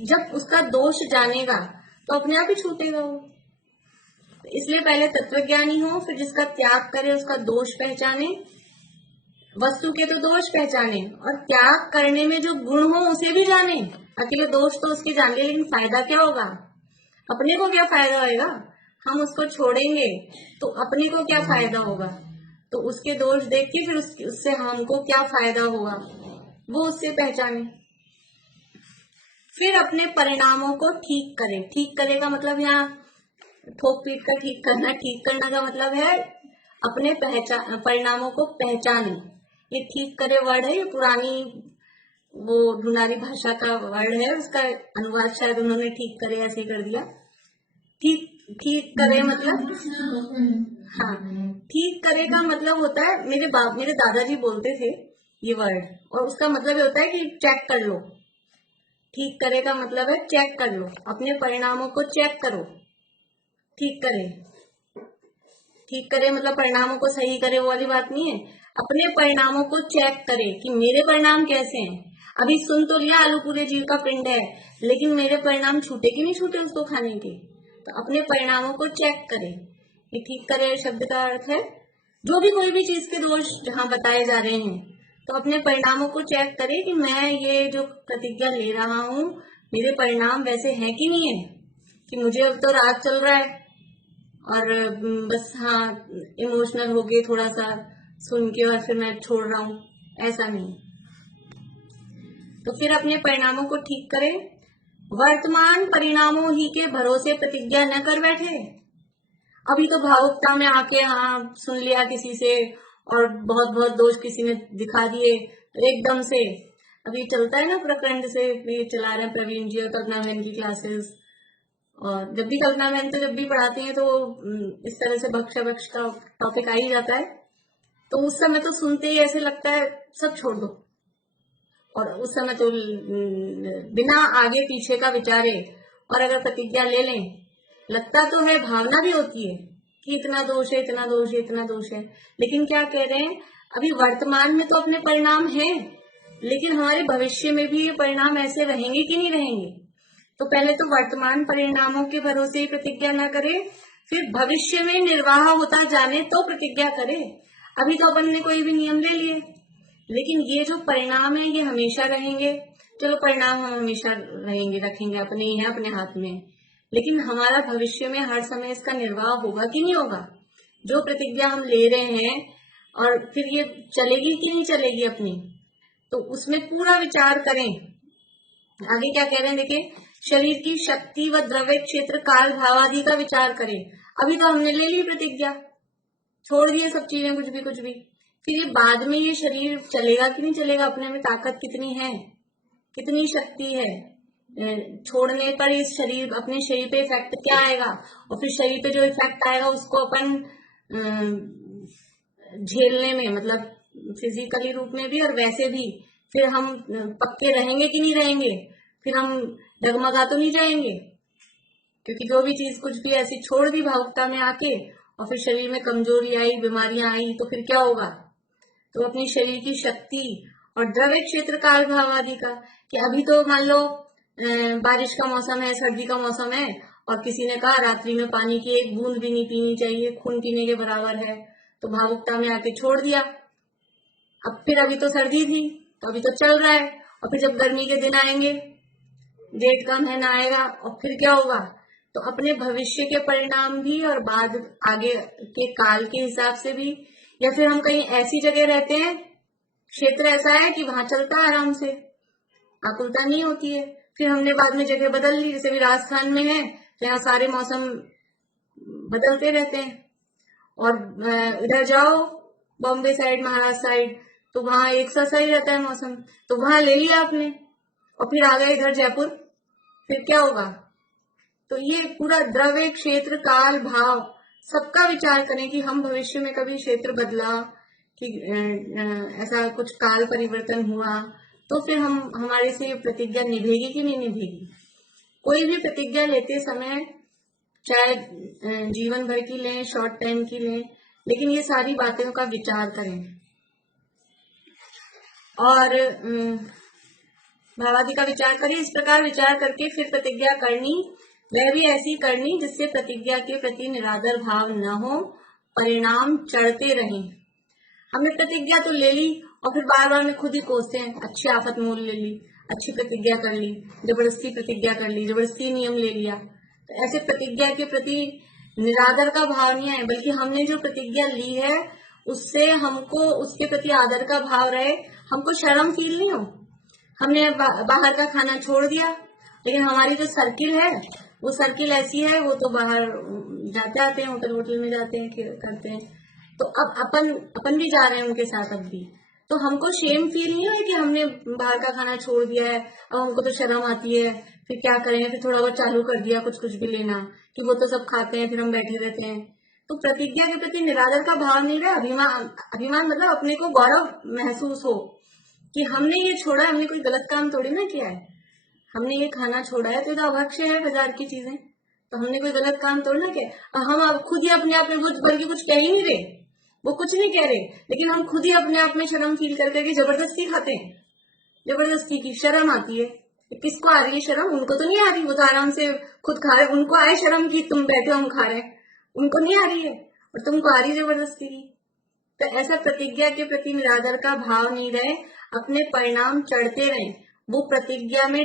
जब उसका दोष जानेगा तो अपने आप ही छूटेगा वो। इसलिए पहले तत्वज्ञानी हो, फिर जिसका त्याग करे उसका दोष पहचाने, वस्तु के तो दोष पहचाने और त्याग करने में जो गुण हो उसे भी जाने। अकेले दोष तो उसके जानेंगे लेकिन फायदा क्या होगा, अपने को क्या फायदा होगा, हम उसको छोड़ेंगे तो अपने को क्या फायदा होगा। तो उसके दोष देख के फिर उससे हमको क्या फायदा होगा वो उससे पहचाने। फिर अपने परिणामों को ठीक करें। ठीक करे का मतलब यहाँ ठोक पीट कर ठीक करना, ठीक करना का मतलब है अपने परिणामों को पहचाने। ये ठीक करे वर्ड है, ये पुरानी वो ढूंढारी भाषा का वर्ड है, उसका अनुवाद शायद उन्होंने ठीक करे ऐसे कर दिया। ठीक करे मतलब, हाँ, ठीक करे का मतलब होता है, मेरे दादाजी बोलते थे ये वर्ड, और उसका मतलब ये होता है कि चेक कर लो। ठीक करे का मतलब है चेक कर लो, अपने परिणामों को चेक करो। ठीक करे, ठीक करे मतलब परिणामों को सही करे वो वाली बात नहीं है, अपने परिणामों को चेक करे कि मेरे परिणाम कैसे हैं। अभी सुन तो लिया आलू पूरे जीव का पिंड है, लेकिन मेरे परिणाम छूटे कि नहीं छूटे उसको खाने के। तो अपने परिणामों को चेक करे। ये ठीक करे शब्द का अर्थ है जो भी कोई भी चीज के दोष जहां बताए जा रहे हैं तो अपने परिणामों को चेक करें कि मैं ये जो प्रतिज्ञा ले रहा हूँ मेरे परिणाम वैसे हैं कि नहीं है, कि मुझे अब तो राग चल रहा है और बस हाँ इमोशनल हो गए थोड़ा सा सुन के और फिर मैं छोड़ रहा हूँ, ऐसा नहीं। तो फिर अपने परिणामों को ठीक करें। वर्तमान परिणामों ही के भरोसे प्रतिज्ञा न कर बैठे। अभी तो भावुकता में आके हाँ सुन लिया किसी से और बहुत बहुत दोष किसी ने दिखा दिए एकदम से। अभी चलता है ना प्रकरण से चला रहे हैं प्रवीण जी और कल्पना बहन की क्लासेस, और जब भी कल्पना बहन तो जब भी पढ़ाती हैं तो इस तरह से बख्श का टॉपिक आ ही जाता है। तो उस समय तो सुनते ही ऐसे लगता है सब छोड़ दो, और उस समय तो बिना आगे पीछे का विचारे और अगर प्रतिज्ञा ले लें, लगता तो है, भावना भी होती है कि इतना दोष है इतना दोष है इतना दोष है, लेकिन क्या कह रहे हैं अभी वर्तमान में तो अपने परिणाम हैं, लेकिन हमारे भविष्य में भी ये परिणाम ऐसे रहेंगे कि नहीं रहेंगे। तो पहले तो वर्तमान परिणामों के भरोसे ही प्रतिज्ञा न करे, फिर भविष्य में निर्वाह होता जाने तो प्रतिज्ञा करे। अभी तो अपन ने कोई भी नियम ले लिए, लेकिन ये जो परिणाम है ये हमेशा रहेंगे। चलो परिणाम हम हमेशा रहेंगे, रखेंगे, अपने ही है, अपने हाथ में, लेकिन हमारा भविष्य में हर समय इसका निर्वाह होगा कि नहीं होगा। जो प्रतिज्ञा हम ले रहे हैं और फिर ये चलेगी कि नहीं चलेगी अपनी, तो उसमें पूरा विचार करें। आगे क्या कह रहे हैं देखिए, शरीर की शक्ति व द्रव्य क्षेत्र काल भाव आदि का विचार करें। अभी तो हमने ले ली प्रतिज्ञा, छोड़ दिए सब चीजें कुछ भी, फिर ये बाद में ये शरीर चलेगा कि नहीं चलेगा, अपने में ताकत कितनी है, कितनी शक्ति है, छोड़ने पर इस शरीर अपने शरीर पे इफेक्ट क्या आएगा, और फिर शरीर पे जो इफेक्ट आएगा उसको अपन झेलने में, मतलब फिजिकली रूप में भी और वैसे भी, फिर हम पक्के रहेंगे कि नहीं रहेंगे, फिर हम डगमगा तो नहीं जाएंगे। क्योंकि जो भी चीज कुछ भी ऐसी छोड़ दी भावुकता में आके और फिर शरीर में कमजोरी आई, बीमारियां आई, तो फिर क्या होगा। तो अपनी शरीर की शक्ति और द्रव्य क्षेत्र काल भाव आदि का, कि अभी तो मान लो बारिश का मौसम है, सर्दी का मौसम है, और किसी ने कहा रात्रि में पानी की एक बूंद भी नहीं पीनी चाहिए, खून पीने के बराबर है, तो भावुकता में आके छोड़ दिया। अब फिर अभी तो सर्दी थी तो अभी तो चल रहा है, और फिर जब गर्मी के दिन आएंगे, जेठ का महीना आएगा, और फिर क्या होगा। तो अपने भविष्य के परिणाम भी और बाद आगे के काल के हिसाब से भी, या फिर हम कहीं ऐसी जगह रहते हैं, क्षेत्र ऐसा है कि वहां चलता है आराम से, आकुलता नहीं होती है, फिर हमने बाद में जगह बदल ली, जैसे भी राजस्थान में है तो यहाँ सारे मौसम बदलते रहते हैं, और इधर जाओ बॉम्बे साइड, महाराष्ट्र साइड, तो वहां एक सा सही रहता है मौसम, तो वहां ले लिया आपने, और फिर आ गए इधर जयपुर, फिर क्या होगा। तो ये पूरा द्रव्य क्षेत्र काल भाव सबका विचार करें कि हम भविष्य में कभी क्षेत्र बदला कि ऐसा कुछ काल परिवर्तन हुआ, तो फिर हम हमारे से प्रतिज्ञा निभेगी कि नहीं निभेगी। कोई भी प्रतिज्ञा लेते समय, चाहे जीवन भर की लें, शॉर्ट टाइम की लें, लेकिन ये सारी बातों का विचार करें और भावादि का विचार करें। इस प्रकार विचार करके फिर प्रतिज्ञा करनी, वह भी ऐसी करनी जिससे प्रतिज्ञा के प्रति निरादर भाव न हो, परिणाम चढ़ते रहें। हमने प्रतिज्ञा तो ले ली और फिर बार बार में खुद ही कोसते हैं, अच्छी आफत मोल ले ली, अच्छी प्रतिज्ञा कर ली, जबरदस्ती प्रतिज्ञा कर ली, जबरदस्ती नियम ले लिया। तो ऐसे प्रतिज्ञा के प्रति निरादर का भाव नहीं है, बल्कि हमने जो प्रतिज्ञा ली है उससे हमको उसके प्रति आदर का भाव रहे, हमको शर्म फील नहीं हो। हमने बाहर का खाना छोड़ दिया, लेकिन हमारी जो सर्किल है वो सर्किल ऐसी है, वो तो बाहर जाते आते हैं, होटल में जाते हैं, करते हैं, तो अब अपन भी जा रहे हैं उनके साथ अब भी, तो हमको शेम फील नहीं हो कि हमने बाहर का खाना छोड़ दिया है। अब हमको तो शर्म आती है, फिर क्या करेंगे, फिर थोड़ा बहुत चालू कर दिया कुछ भी लेना, कि वो तो सब खाते हैं, फिर हम बैठे रहते हैं। तो प्रतिज्ञा के प्रति निरादर का भाव नहीं रहा, अभिमान मतलब अपने को गौरव महसूस हो कि हमने ये छोड़ा, हमने कोई गलत काम थोड़ी ना किया है, हमने ये खाना छोड़ा है, तो ये अभक्ष्य है बाजार की चीजें, तो हमने कोई गलत काम थोड़ी ना किया। हम अब खुद ही अपने आप में बुझ भर के कुछ कह ही नहीं रहे, वो कुछ नहीं कह रहे, लेकिन हम खुद ही अपने आप में शर्म फील करके जबरदस्ती खाते हैं, जबरदस्ती की शर्म आती है। किसको आ रही है शर्म? उनको तो नहीं आ रही, वो तो आराम से खुद खा रहे। उनको आए शर्म की तुम बैठे हम खा रहे, उनको नहीं आ रही है, और तुमको आ रही है जबरदस्ती की। तो ऐसा प्रतिज्ञा के प्रति निरादर का भाव नहीं रहे, अपने परिणाम चढ़ते रहे, वो प्रतिज्ञा में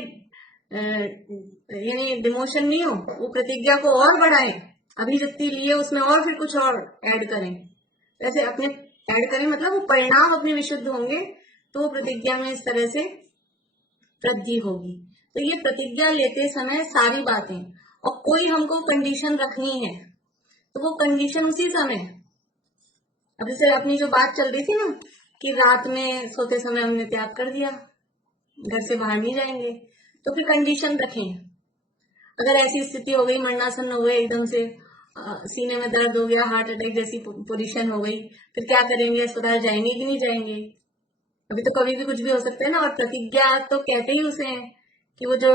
यानी डिमोशन नहीं हो, वो प्रतिज्ञा को और बढ़ाएं, अभी जितनी लिए उसमें और फिर कुछ और ऐड करें, ऐसे अपने ऐड करें, मतलब वो परिणाम अपने विशुद्ध होंगे तो वो प्रतिज्ञा में इस तरह से वृद्धि होगी। तो ये प्रतिज्ञा लेते समय सारी बातें, और कोई हमको कंडीशन रखनी है तो वो कंडीशन उसी समय, अब जैसे अपनी जो बात चल रही थी ना कि रात में सोते समय हमने त्याग कर दिया, घर से बाहर नहीं जाएंगे, तो फिर कंडीशन रखें। अगर ऐसी स्थिति हो गई, मरणासन हो गए, एकदम से सीने में दर्द हो गया, हार्ट अटैक जैसी पोजीशन हो गई, फिर क्या करेंगे, अस्पताल जाएंगे कि नहीं जाएंगे? अभी तो कभी भी कुछ भी हो सकता है ना। और प्रतिज्ञा तो कहते ही उसे हैं कि वो जो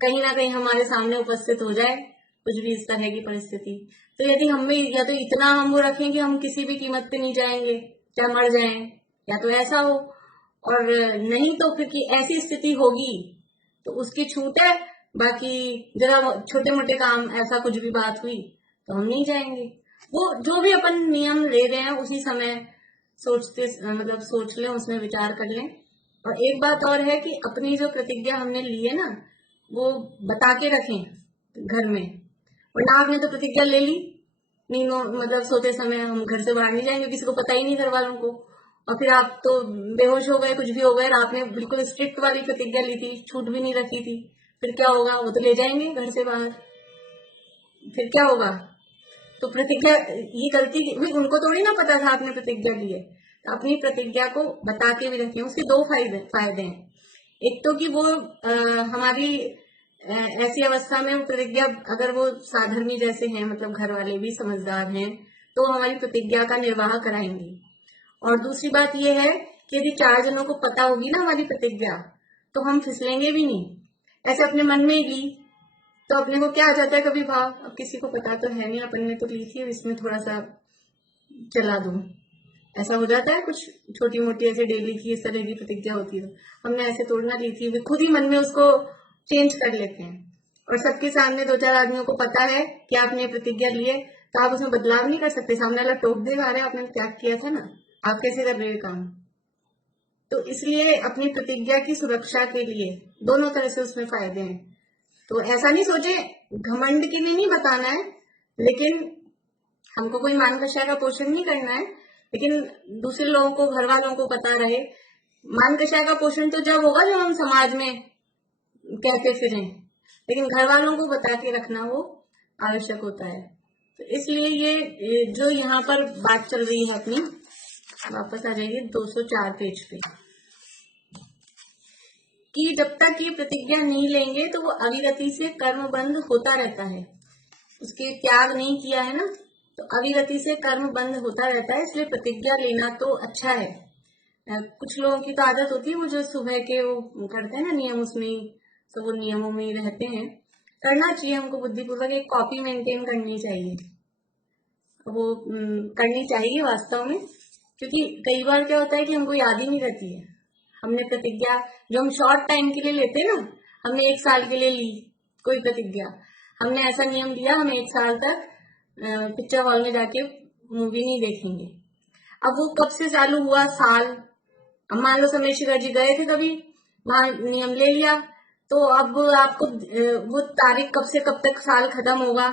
कहीं ना कहीं हमारे सामने उपस्थित हो जाए, कुछ भी इस तरह की परिस्थिति। तो यदि हमें या तो इतना हम वो रखें कि हम किसी भी कीमत पे नहीं जाएंगे, चाहे मर जाएं, या तो ऐसा हो, और नहीं तो फिर कि ऐसी स्थिति होगी तो उसकी छूट है, बाकी जरा छोटे मोटे काम, ऐसा कुछ भी बात हुई तो हम नहीं जाएंगे। वो जो भी अपन नियम ले रहे हैं उसी समय सोचते, मतलब सोच लें, उसमें विचार कर लें। और एक बात और है कि अपनी जो प्रतिज्ञा हमने ली है ना, वो बता के रखें घर में, वरना आपने तो प्रतिज्ञा ले ली, नींदों मतलब सोते समय हम घर से बाहर नहीं जाएंगे, किसी को पता ही नहीं, घर वालों को, और फिर आप तो बेहोश हो गए, कुछ भी हो गए, आपने बिल्कुल स्ट्रिक्ट वाली प्रतिज्ञा ली थी, छूट भी नहीं रखी थी, फिर क्या होगा? वो तो ले जाएंगे घर से बाहर, फिर क्या होगा? तो प्रतिज्ञा, ये गलती उनको थोड़ी ना पता था आपने प्रतिज्ञा ली है, तो अपनी प्रतिज्ञा को बता के भी रखें। उसके दो फायदे हैं। एक तो कि वो हमारी ऐसी अवस्था में वो प्रतिज्ञा, अगर वो साधर्मी जैसे हैं, मतलब घर वाले भी समझदार हैं, तो हमारी प्रतिज्ञा का निर्वाह कराएंगे। और दूसरी बात यह है कि यदि 4 जनों को पता होगी ना हमारी प्रतिज्ञा, तो हम फिसलेंगे भी नहीं। ऐसे अपने मन में ही ली तो अपने को क्या आ जाता है कभी भाव, अब किसी को पता तो है नहीं, अपन ने तो ली थी, इसमें थोड़ा सा चला दूं, ऐसा हो जाता है। कुछ छोटी मोटी ऐसे डेली की इस तरह की प्रतिज्ञा होती है, हमने ऐसे तोड़ना ली थी, खुद ही मन में उसको चेंज कर लेते हैं। और सबके सामने 2-4 आदमियों को पता है कि आपने प्रतिज्ञा ली है, तो आप उसमें बदलाव नहीं कर सकते, सामने वाला टोक देगा, अरे आपने त्याग किया था ना, आप कैसे कर रहे हो काम? तो इसलिए अपनी प्रतिज्ञा की सुरक्षा के लिए दोनों तरह से उसमें फायदे हैं। तो ऐसा नहीं सोचे, घमंड के लिए नहीं बताना है, लेकिन हमको कोई मान कषाय का पोषण नहीं करना है, लेकिन दूसरे लोगों को, घर वालों को पता रहे। मान कषाय का पोषण तो जब होगा जब हम समाज में कहते फिरें, लेकिन घर वालों को बता के रखना वो आवश्यक होता है। तो इसलिए ये जो यहाँ पर बात चल रही है अपनी, वापस आ जाइए 204 पेज पे, कि जब तक ये प्रतिज्ञा नहीं लेंगे तो वो अविरति से कर्म बंद होता रहता है। उसके त्याग नहीं किया है ना, तो अविरति से कर्म बंद होता रहता है, इसलिए प्रतिज्ञा लेना तो अच्छा है। कुछ लोगों की तो आदत होती है, वो जो सुबह के वो करते हैं ना नियम, उसमें सब वो नियमों में रहते हैं। करना चाहिए हमको बुद्धिपूर्वक, एक कॉपी मेंटेन करनी चाहिए, वो करनी चाहिए वास्तव में, क्योंकि कई बार क्या होता है कि हमको याद ही नहीं रहती है। हमने प्रतिज्ञा जो हम शॉर्ट टाइम के लिए लेते हैं ना, हमने 1 साल के लिए ली कोई प्रतिज्ञा, हमने ऐसा नियम लिया, हम 1 साल तक पिक्चर हॉल में जाके मूवी नहीं देखेंगे। अब वो कब से चालू हुआ? साल। अब मान लो समय शिखर जी गए थे कभी, वहां नियम ले लिया, तो अब आपको वो तारीख कब से कब तक साल खत्म होगा,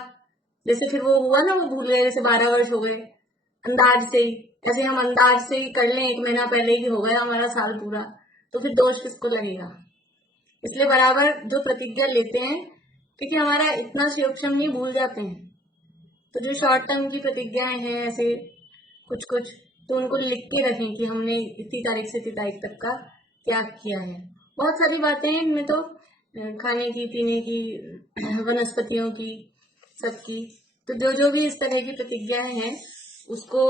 जैसे फिर वो हुआ ना, वो भूल गए, जैसे 12 वर्ष हो गए अंदाज से ही, ऐसे हम अंदाज से ही कर लें 1 महीना पहले ही हो गया हमारा साल पूरा, तो फिर दोष किसको लगेगा? इसलिए बराबर जो प्रतिज्ञा लेते हैं, क्योंकि हमारा इतना सूक्ष्म नहीं, भूल जाते हैं, तो जो शॉर्ट टर्म की प्रतिज्ञाएं हैं ऐसे कुछ कुछ, तो उनको लिख के रखें कि हमने इतनी तारीख से इतनी तारीख तक का त्याग किया है। बहुत सारी बातें हैं इनमें, तो खाने की, पीने की, वनस्पतियों की, सबकी, तो जो जो भी इस तरह की प्रतिज्ञाएं हैं उसको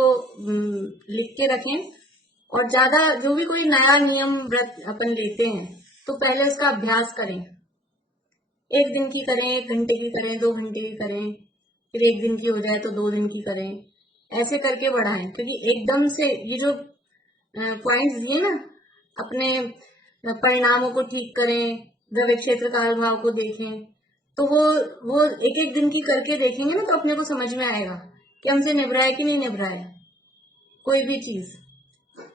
लिख के रखें। और ज्यादा जो भी कोई नया नियम व्रत अपन लेते हैं तो पहले उसका अभ्यास करें, 1 दिन की करें, 1 घंटे की करें, 2 घंटे की करें, फिर 1 दिन की हो जाए तो 2 दिन की करें, ऐसे करके बढ़ाएं। क्योंकि एकदम से ये जो पॉइंट्स दिए ना, अपने परिणामों को ठीक करें, द्रव्य क्षेत्र काल भाव को देखें, तो वो 1-1 दिन की करके देखेंगे ना, तो अपने को समझ में आएगा कि हमसे निभ रहा है कि नहीं निभ रहा है। कोई भी चीज,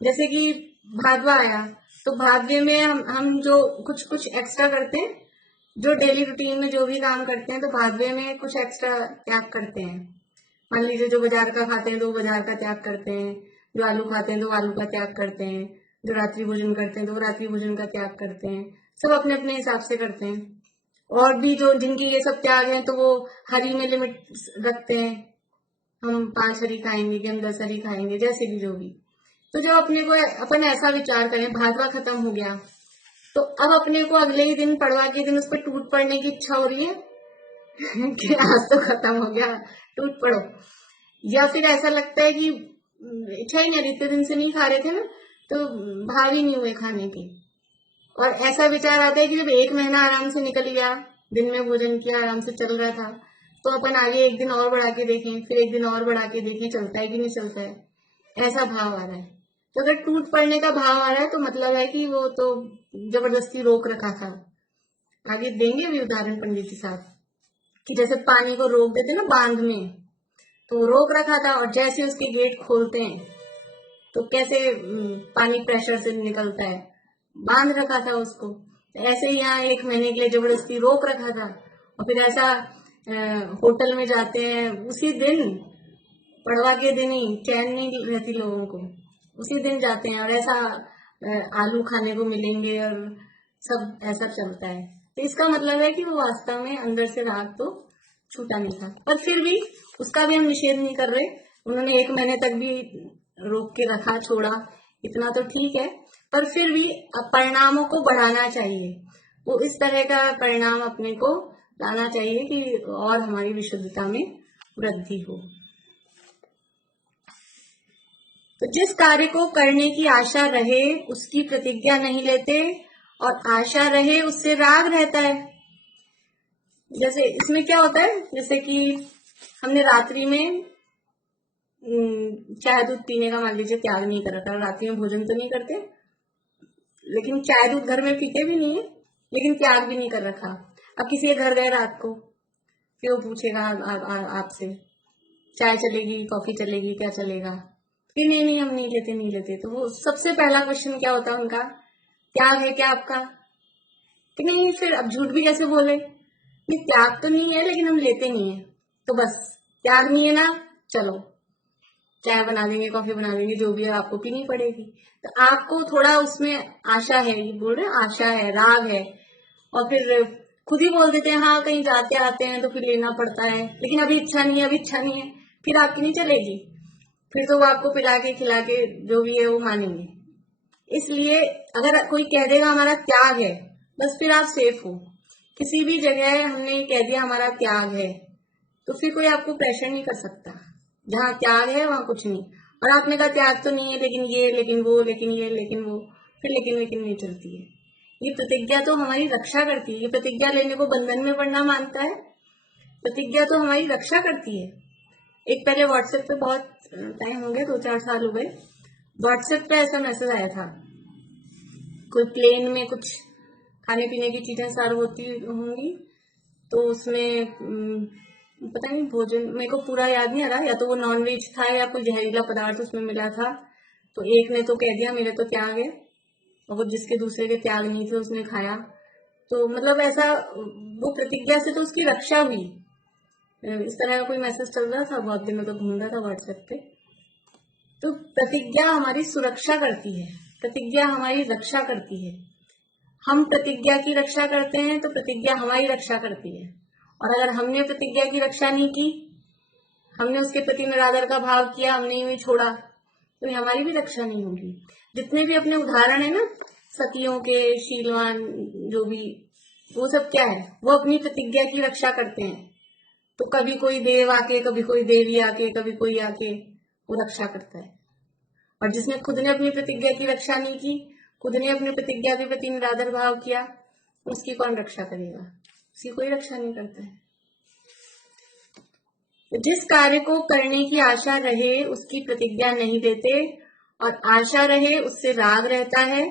जैसे कि भादवा आया तो भादवे में हम जो कुछ कुछ एक्स्ट्रा करते हैं, जो डेली रूटीन में जो भी काम करते हैं, तो भादवे में कुछ एक्स्ट्रा त्याग करते हैं। मान लीजिए जो बाजार का खाते हैं तो वो बाजार का त्याग करते हैं, जो आलू खाते हैं तो आलू का त्याग करते हैं, जो रात्रि भोजन करते हैं तो वो रात्रि भोजन का त्याग करते हैं। सब अपने अपने हिसाब से करते हैं। और भी जो जिनकी ये सब त्याग है तो वो हरी में लिमिट रखते हैं, हम 5 हरी खाएंगे कि हम 10 हरी खाएंगे, जैसे भी जो भी। तो जो अपने को अपन ऐसा विचार करें, भादवा खत्म हो गया तो अब अपने को अगले ही दिन पड़वा के दिन उस पर टूट पड़ने की इच्छा हो रही है कि आज तो खत्म हो गया, टूट पड़ो। या फिर ऐसा लगता है कि इच्छा ही नहीं, इतने दिन से नहीं खा रहे थे ना, तो भाव ही नहीं हुए खाने के। और ऐसा विचार आता है कि जब 1 महीना आराम से निकल गया, दिन में भोजन किया, आराम से चल रहा था, तो अपन आगे 1 दिन और बढ़ा के देखें, फिर 1 दिन और बढ़ा के देखें, चलता है कि नहीं चलता है, ऐसा भाव आ रहा है। तो अगर टूट पड़ने का भाव आ रहा है तो मतलब है कि वो तो जबरदस्ती रोक रखा था। आगे देंगे भी उदाहरण पंडित जी साहब, कि जैसे पानी को रोक देते ना बांध में, तो रोक रखा था और जैसे उसके गेट खोलते हैं तो कैसे पानी प्रेशर से निकलता है, बांध रखा था उसको। ऐसे ही यहाँ 1 महीने के लिए जबरदस्ती रोक रखा था। और फिर ऐसा होटल में जाते हैं, उसी दिन पड़वा के दिन ही चैन नहीं रहती लोगों को, उसी दिन जाते हैं और ऐसा आलू खाने को मिलेंगे और सब ऐसा चलता है। तो इसका मतलब है कि वो वास्तव में अंदर से राग तो छूटा नहीं था। पर फिर भी उसका भी हम निषेध नहीं कर रहे, उन्होंने 1 महीने तक भी रोक के रखा, छोड़ा, इतना तो ठीक है। पर फिर भी परिणामों को बढ़ाना चाहिए, वो इस तरह का परिणाम अपने को लाना चाहिए कि और हमारी विशुद्धता में वृद्धि हो। तो जिस कार्य को करने की आशा रहे उसकी प्रतिज्ञा नहीं लेते, और आशा रहे उससे राग रहता है। जैसे इसमें क्या होता है, जैसे कि हमने रात्रि में चाय दूध पीने का मान लीजिए त्याग नहीं कर रखा, रात्रि में भोजन तो नहीं करते, लेकिन चाय दूध घर में पीते भी नहीं है, लेकिन त्याग भी नहीं कर रखा। अब किसी के घर गए रात को, फिर वो पूछेगा आपसे चाय चलेगी, कॉफी चलेगी, क्या चलेगा, कि नहीं नहीं हम नहीं लेते नहीं लेते। तो वो सबसे पहला क्वेश्चन क्या होता है उनका, त्याग है क्या आपका, कि नहीं। फिर अब झूठ भी कैसे बोले, नहीं त्याग तो नहीं है लेकिन हम लेते नहीं है, तो बस त्याग नहीं है ना, चलो चाय बना देंगे, कॉफी बना देंगे, जो भी है आपको पीनी पड़ेगी। तो आपको थोड़ा उसमें आशा है, ये बोल रहे आशा है, राग है, और फिर खुद ही बोल देते हैं हाँ कहीं जाते आते हैं तो फिर लेना पड़ता है, लेकिन अभी इच्छा नहीं है, अभी इच्छा नहीं है, फिर आपकी नहीं चलेगी, फिर तो वो आपको पिला के खिला के जो भी है वो मानेंगे। इसलिए अगर कोई कह देगा हमारा त्याग है, बस फिर आप सेफ हो। किसी भी जगह हमने कह दिया हमारा त्याग है, तो फिर कोई आपको प्रेशर नहीं कर सकता। जहाँ त्याग है वहां कुछ नहीं, और आपने कहा त्याग तो नहीं है लेकिन ये लेकिन वो लेकिन ये लेकिन वो, फिर लेकिन लेकिन नहीं चलती है। ये प्रतिज्ञा तो हमारी रक्षा करती है, ये प्रतिज्ञा लेने को बंधन में पड़ना मानता है, प्रतिज्ञा तो हमारी रक्षा करती है। एक पहले व्हाट्सएप पे बहुत टाइम हो गया, 2-4 साल हो गए, व्हाट्सएप पे ऐसा मैसेज आया था, कोई प्लेन में कुछ खाने पीने की चीजें सर्व होती होंगी, तो उसमें पता नहीं भोजन, मेरे को पूरा याद नहीं आ रहा, या तो वो नॉनवेज था या कोई जहरीला पदार्थ उसमें मिला था। तो एक ने तो कह दिया मेरे तो त्याग है, और वो जिसके दूसरे के त्याग नहीं थे उसने खाया। तो मतलब ऐसा वो प्रतिज्ञा से तो उसकी रक्षा हुई। इस तरह का कोई मैसेज चल रहा था, बहुत दिनों तक घूम रहा था व्हाट्सएप पे। तो प्रतिज्ञा हमारी सुरक्षा करती है, प्रतिज्ञा हमारी रक्षा करती है। हम प्रतिज्ञा की रक्षा करते हैं तो प्रतिज्ञा हमारी रक्षा करती है, और अगर हमने प्रतिज्ञा की रक्षा नहीं की, हमने उसके प्रति निरादर का भाव किया, हमने यूं ही छोड़ा, तो ये हमारी भी रक्षा नहीं होगी। जितने भी अपने उदाहरण है ना सतियों के, शीलवान जो भी, वो सब क्या है, वो अपनी प्रतिज्ञा की रक्षा करते हैं। तो कभी कोई देव आके, कभी कोई देवी आके, कभी कोई आके वो रक्षा करता है। और जिसने खुद ने अपनी प्रतिज्ञा की रक्षा नहीं की, खुद ने अपनी प्रतिज्ञा के प्रति निरादर भाव किया, उसकी कौन रक्षा करेगा, उसकी कोई रक्षा नहीं करता है। जिस कार्य को करने की आशा रहे उसकी प्रतिज्ञा नहीं देते, और आशा रहे उससे राग रहता है।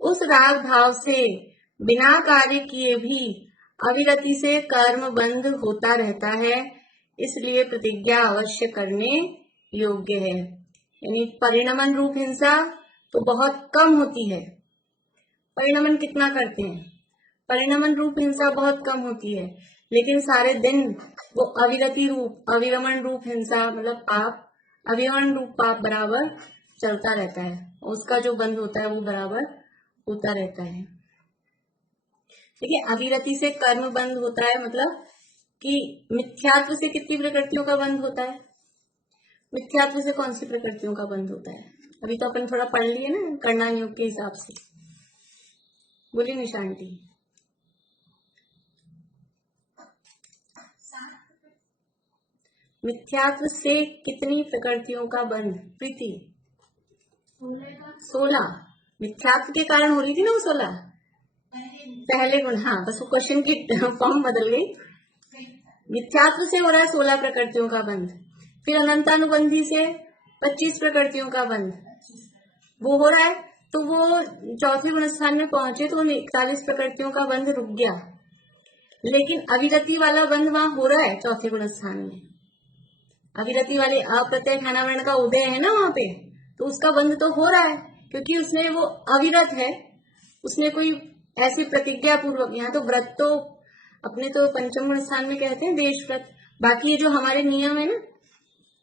उस राग भाव से बिना कार्य किए भी अविरति से कर्म बंध होता रहता है, इसलिए प्रतिज्ञा अवश्य करने योग्य है। यानी परिणमन रूप हिंसा तो बहुत कम होती है। परिणमन कितना करते हैं? परिणमन रूप हिंसा बहुत कम होती है, लेकिन सारे दिन वो अविरमण रूप हिंसा मतलब पाप, अविरमण रूप पाप बराबर चलता रहता है। उसका जो बंध होता है वो बराबर होता रहता है। देखिए, अविरति से कर्म बंध होता है, मतलब कि मिथ्यात्व से कितनी प्रकृतियों का बंध होता है? मिथ्यात्व से कौन सी प्रकृतियों का बंध होता है? अभी तो अपन थोड़ा पढ़ लिए ना कर्णान योग के हिसाब से। बोलिए निशा आंटी। मिथ्यात्व से कितनी प्रकृतियों का बंध? प्रीति 16। मिथ्यात्व के कारण हो रही थी ना वो 16 पहले गुण। हाँ, बस वो क्वेश्चन की फॉर्म बदल गई। मिथ्यात्व से हो रहा है 16 प्रकृतियों का बंध। फिर अनंतानुबंधी से 25 प्रकृतियों का बंध वो हो रहा है। तो वो चौथे गुण स्थान में पहुंचे तो 41 प्रकृतियों का बंध रुक गया। लेकिन अविरति वाला बंध वहां हो रहा है चौथे गुण स्थान में। अविरति वाले अप्रत्यय खानावरण का उदय है ना वहां पे, तो उसका बंध तो हो रहा है क्योंकि उसने वो अविरत है। उसने कोई ऐसी प्रतिज्ञा पूर्वक, यहाँ तो व्रत तो अपने तो पंचम गुण स्थान में कहते हैं देश व्रत। बाकी ये जो हमारे नियम है ना,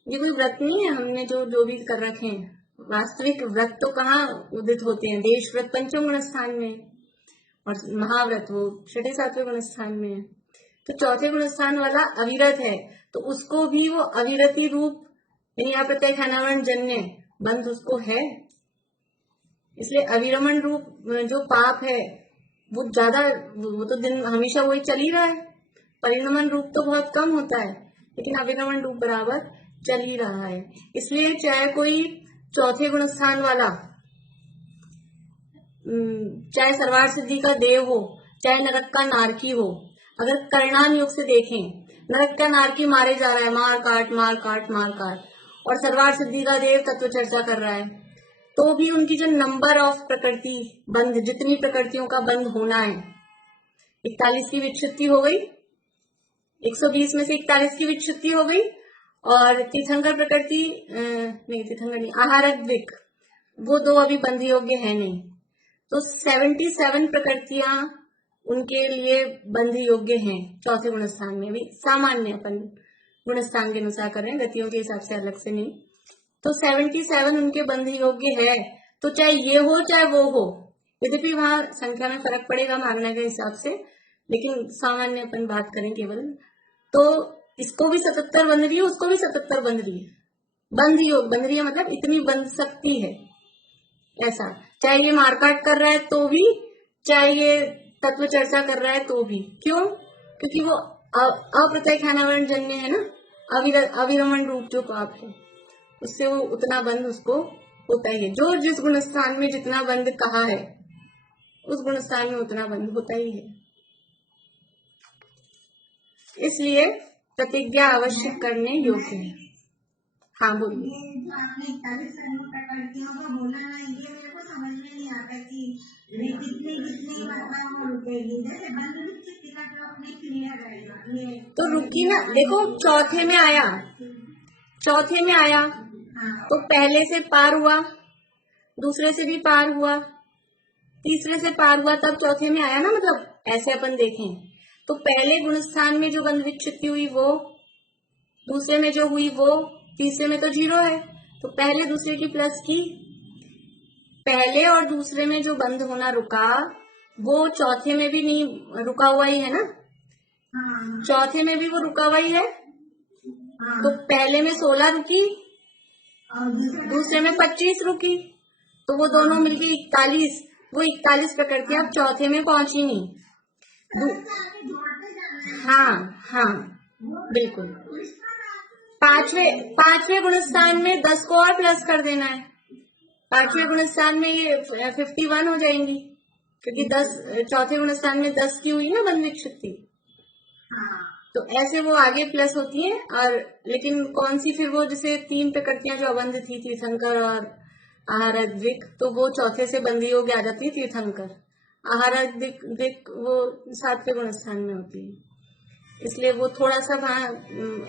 ये कोई व्रत नहीं है हमने जो भी कर रखे हैं। वास्तविक व्रत तो कहाँ उदित होते हैं? देश व्रत पंचम गुण स्थान में और महाव्रत वो छठे सातवें गुण स्थान में है। तो चौथे गुण स्थान वाला अविरत है, तो उसको भी वो अविरति रूप यानी अप्रत्यय खानावरण जन्य बंध उसको है। इसलिए अविरमण रूप जो पाप है वो ज्यादा, वो तो दिन हमेशा वही चल ही रहा है। परिणमन रूप तो बहुत कम होता है, लेकिन अविरमण रूप बराबर चल ही रहा है। इसलिए चाहे कोई चौथे गुण स्थान वाला, चाहे सर्वार्थ सिद्धि का देव हो, चाहे नरक का नारकी हो, अगर कर्णान योग से देखें, नरक का नारकी मारे जा रहा है, मार काट मार काट मार काट, और सर्वार्थ सिद्धि का देव तत्व चर्चा कर रहा है, तो भी उनकी जो नंबर ऑफ प्रकृति बंध, जितनी प्रकृतियों का बंध होना है, 41 की विच्छुत्ति हो गई, 120 में से 41 की विच्छुत्ति हो गई। और तीर्थंकर प्रकृति नहीं, तीर्थंकर नहीं, आहारद्विक, वो दो अभी बंध योग्य है नहीं। तो 77 प्रकृतियां उनके लिए बंध योग्य हैं चौथे गुण स्थान में भी। सामान्य अपन गुण स्थान के अनुसार कर रहे हैं, गतियों के हिसाब से अलग से नहीं। तो 77 उनके बंध योग्य है। तो चाहे ये हो चाहे वो हो, यद्यपि वहां संख्या में फर्क पड़ेगा मानने के हिसाब से, लेकिन सामान्य अपन बात करें केवल, तो इसको भी 77 बंध रही है, उसको भी 77 बंध रही है। बंध योग बंध रही है मतलब इतनी बंध सकती है ऐसा। चाहे ये मारकाट कर रहा है तो भी, चाहे ये तत्व चर्चा कर रहा है तो भी। क्यों? क्योंकि वो अप्रत्यय खानावरण जन्य है ना, अविरमण रूप जो पाप है, उससे वो उतना बंध उसको होता ही है। जो जिस गुण स्थान में जितना बंध कहा है, उस गुण स्थान में उतना बंध होता ही है। इसलिए प्रतिज्ञा अवश्य करने योग्य है। हाँ बोलिए। आपने 41 प्रकृतियों का बोला ना, ये मेरे को समझ में नहीं आता कि कितनी मात्रा में रुकेगी। जैसे बंद विच्छित्ति का तो अपने क्लियर रहेगा, ये तो रुकी ना, देखो चौथे में आया, चौथे में आया तो पहले से पार हुआ, दूसरे से भी पार हुआ, तीसरे से पार हुआ, तब चौथे में आया ना। मतलब ऐसे अपन देखें तो पहले गुण स्थान में जो बंध विच्छित्ति हुई वो, दूसरे में जो हुई वो, तीसरे में तो 0 है। तो पहले दूसरे की प्लस की, पहले और दूसरे में जो बंध होना रुका वो चौथे में भी नहीं रुका हुआ ही है ना। चौथे में भी वो रुका हुआ ही है। तो पहले में 16 रुकी, दूसरे में 25 रुकी, तो वो दोनों मिलके 41, वो 41 प्रकृतियां अब चौथे में पहुंची नहीं। हाँ हाँ बिल्कुल। पांचवें गुण स्थान में 10 को और प्लस कर देना है। पांचवें गुण स्थान में ये 51 हो जाएंगी, क्योंकि 10 चौथे गुण स्थान में 10 की हुई ना बंध विच्छित्ति। तो ऐसे वो आगे प्लस होती है। और लेकिन कौन सी फिर वो जैसे 3 प्रकृतियां जो अबंध थी, तीर्थंकर और आहारद्विक, तो वो चौथे से बंधी योग्य आ जाती है तीर्थंकर। आहारद्विक वो 7वें गुण स्थान में होती है, इसलिए वो थोड़ा सा वहां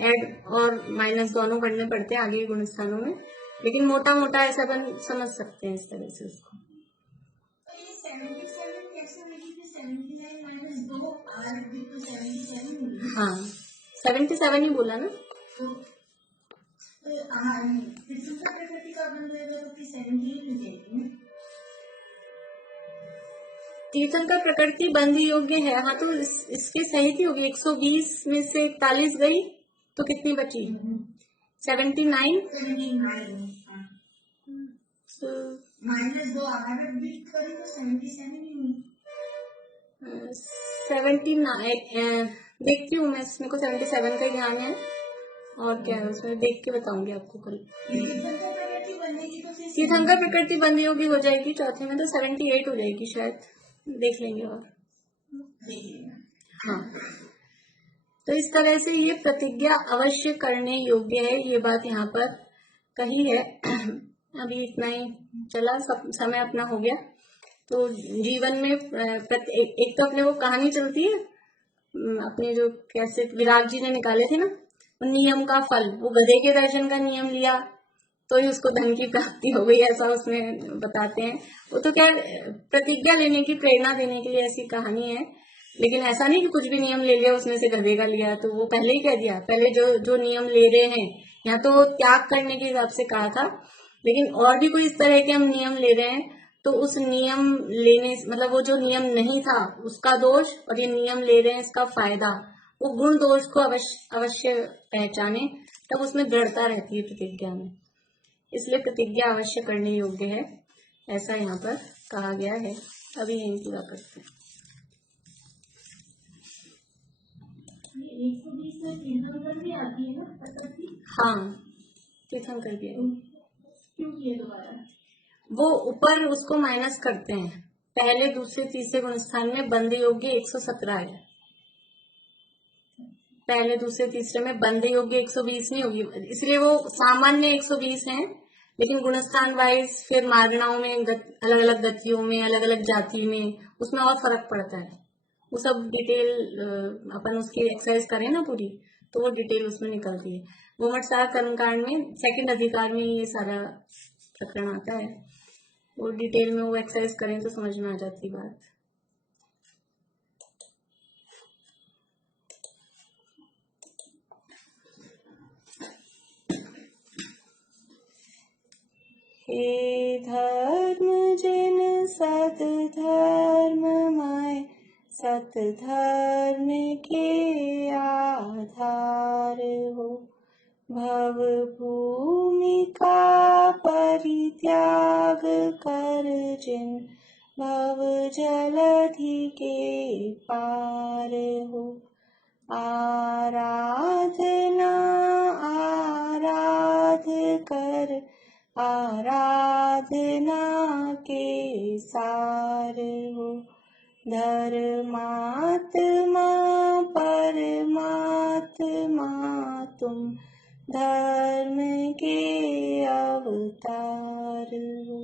ऐड और माइनस दोनों करने पड़ते हैं आगे गुण स्थानों में। लेकिन मोटा मोटा ऐसा अपन समझ सकते हैं इस तरह से उसको। तो ये 77 कैसे मिली थी? 79 माइनस 2 आर तो 77 मिली। हाँ 77 ही बोला ना। तो हाँ नहीं, फिर सूत्र प्रकृति का बन जाएगा तो फिर 78 मिल जाएगी ना। तीर्थंकर प्रकृति बंध योग्य है, हाँ तो इसके सही होगी। 120 में से 41 गई तो कितनी बची? 79। माइनस 2 आर बीट करी तो 77 ही हुई। 79 देखती हूँ मैं, इसमें को 77 का ही ध्यान है और क्या है उसमें देख के बताऊंगी आपको कल। तीर्थंकर प्रकृति बंद योगी हो जाएगी चौथे में, तो 78 हो जाएगी शायद, देख लेंगे और। हाँ तो इस तरह से ये प्रतिज्ञा अवश्य करने योग्य है, ये बात यहाँ पर कही है। अभी इतना ही चला, सब समय अपना हो गया। तो जीवन में एक तो अपने वो कहानी चलती है अपने जो कैसे विराट जी ने निकाले थे ना, नियम का फल, वो गधे के दर्शन का नियम लिया तो ही उसको धन की प्राप्ति हो गई, ऐसा उसमें बताते हैं। वो तो क्या प्रतिज्ञा लेने की प्रेरणा देने के लिए ऐसी कहानी है, लेकिन ऐसा नहीं कि कुछ भी नियम ले लिया उसमें से गधे का लिया, तो वो पहले ही कह दिया। पहले जो नियम ले रहे हैं, यहाँ तो त्याग करने के हिसाब से कहा था, लेकिन और भी कोई इस तरह के हम नियम ले रहे हैं तो उस नियम लेने मतलब वो जो नियम नहीं था उसका दोष, और ये नियम ले रहे हैं इसका फायदा, वो गुण दोष को अवश्य पहचाने, तब उसमें दृढ़ता रहती है प्रतिज्ञा में। इसलिए प्रतिज्ञा अवश्य करने योग्य है, ऐसा यहाँ पर कहा गया है। अभी यही पूरा करते हैं। 120 में तीर्थंकर भी आती है ना प्रकृति? हाँ तीर्थंकर भी है। क्यों किए दोबारा? वो ऊपर उसको माइनस करते हैं, पहले दूसरे तीसरे गुण स्थान में बंद योग्य 117 है, पहले दूसरे तीसरे में बंद योग्य 120 नहीं होगी, इसलिए वो सामान्य 120 है, लेकिन गुणस्थान वाइज फिर मारणाओं में अलग अलग गतियों में अलग अलग जाति में उसमें और फर्क पड़ता है। वो सब डिटेल अपन उसकी एक्सरसाइज करें ना पूरी, तो वो डिटेल उसमें निकलती है। गोमटसार कर्मकांड में सेकंड अधिकार में ये सारा प्रकरण आता है, वो डिटेल में वो एक्सरसाइज करें तो समझ में आ जाती बात। हे धर्म जिन सत धर्म माय, सत धर्म के आधार हो, भव भूमि का परित्याग कर जिन, भव जलधि के पार हो। आराधना आराध कर, आराधना के सार हो, धर्मात्मा परमात्मा तुम, धर्म के अवतार हो।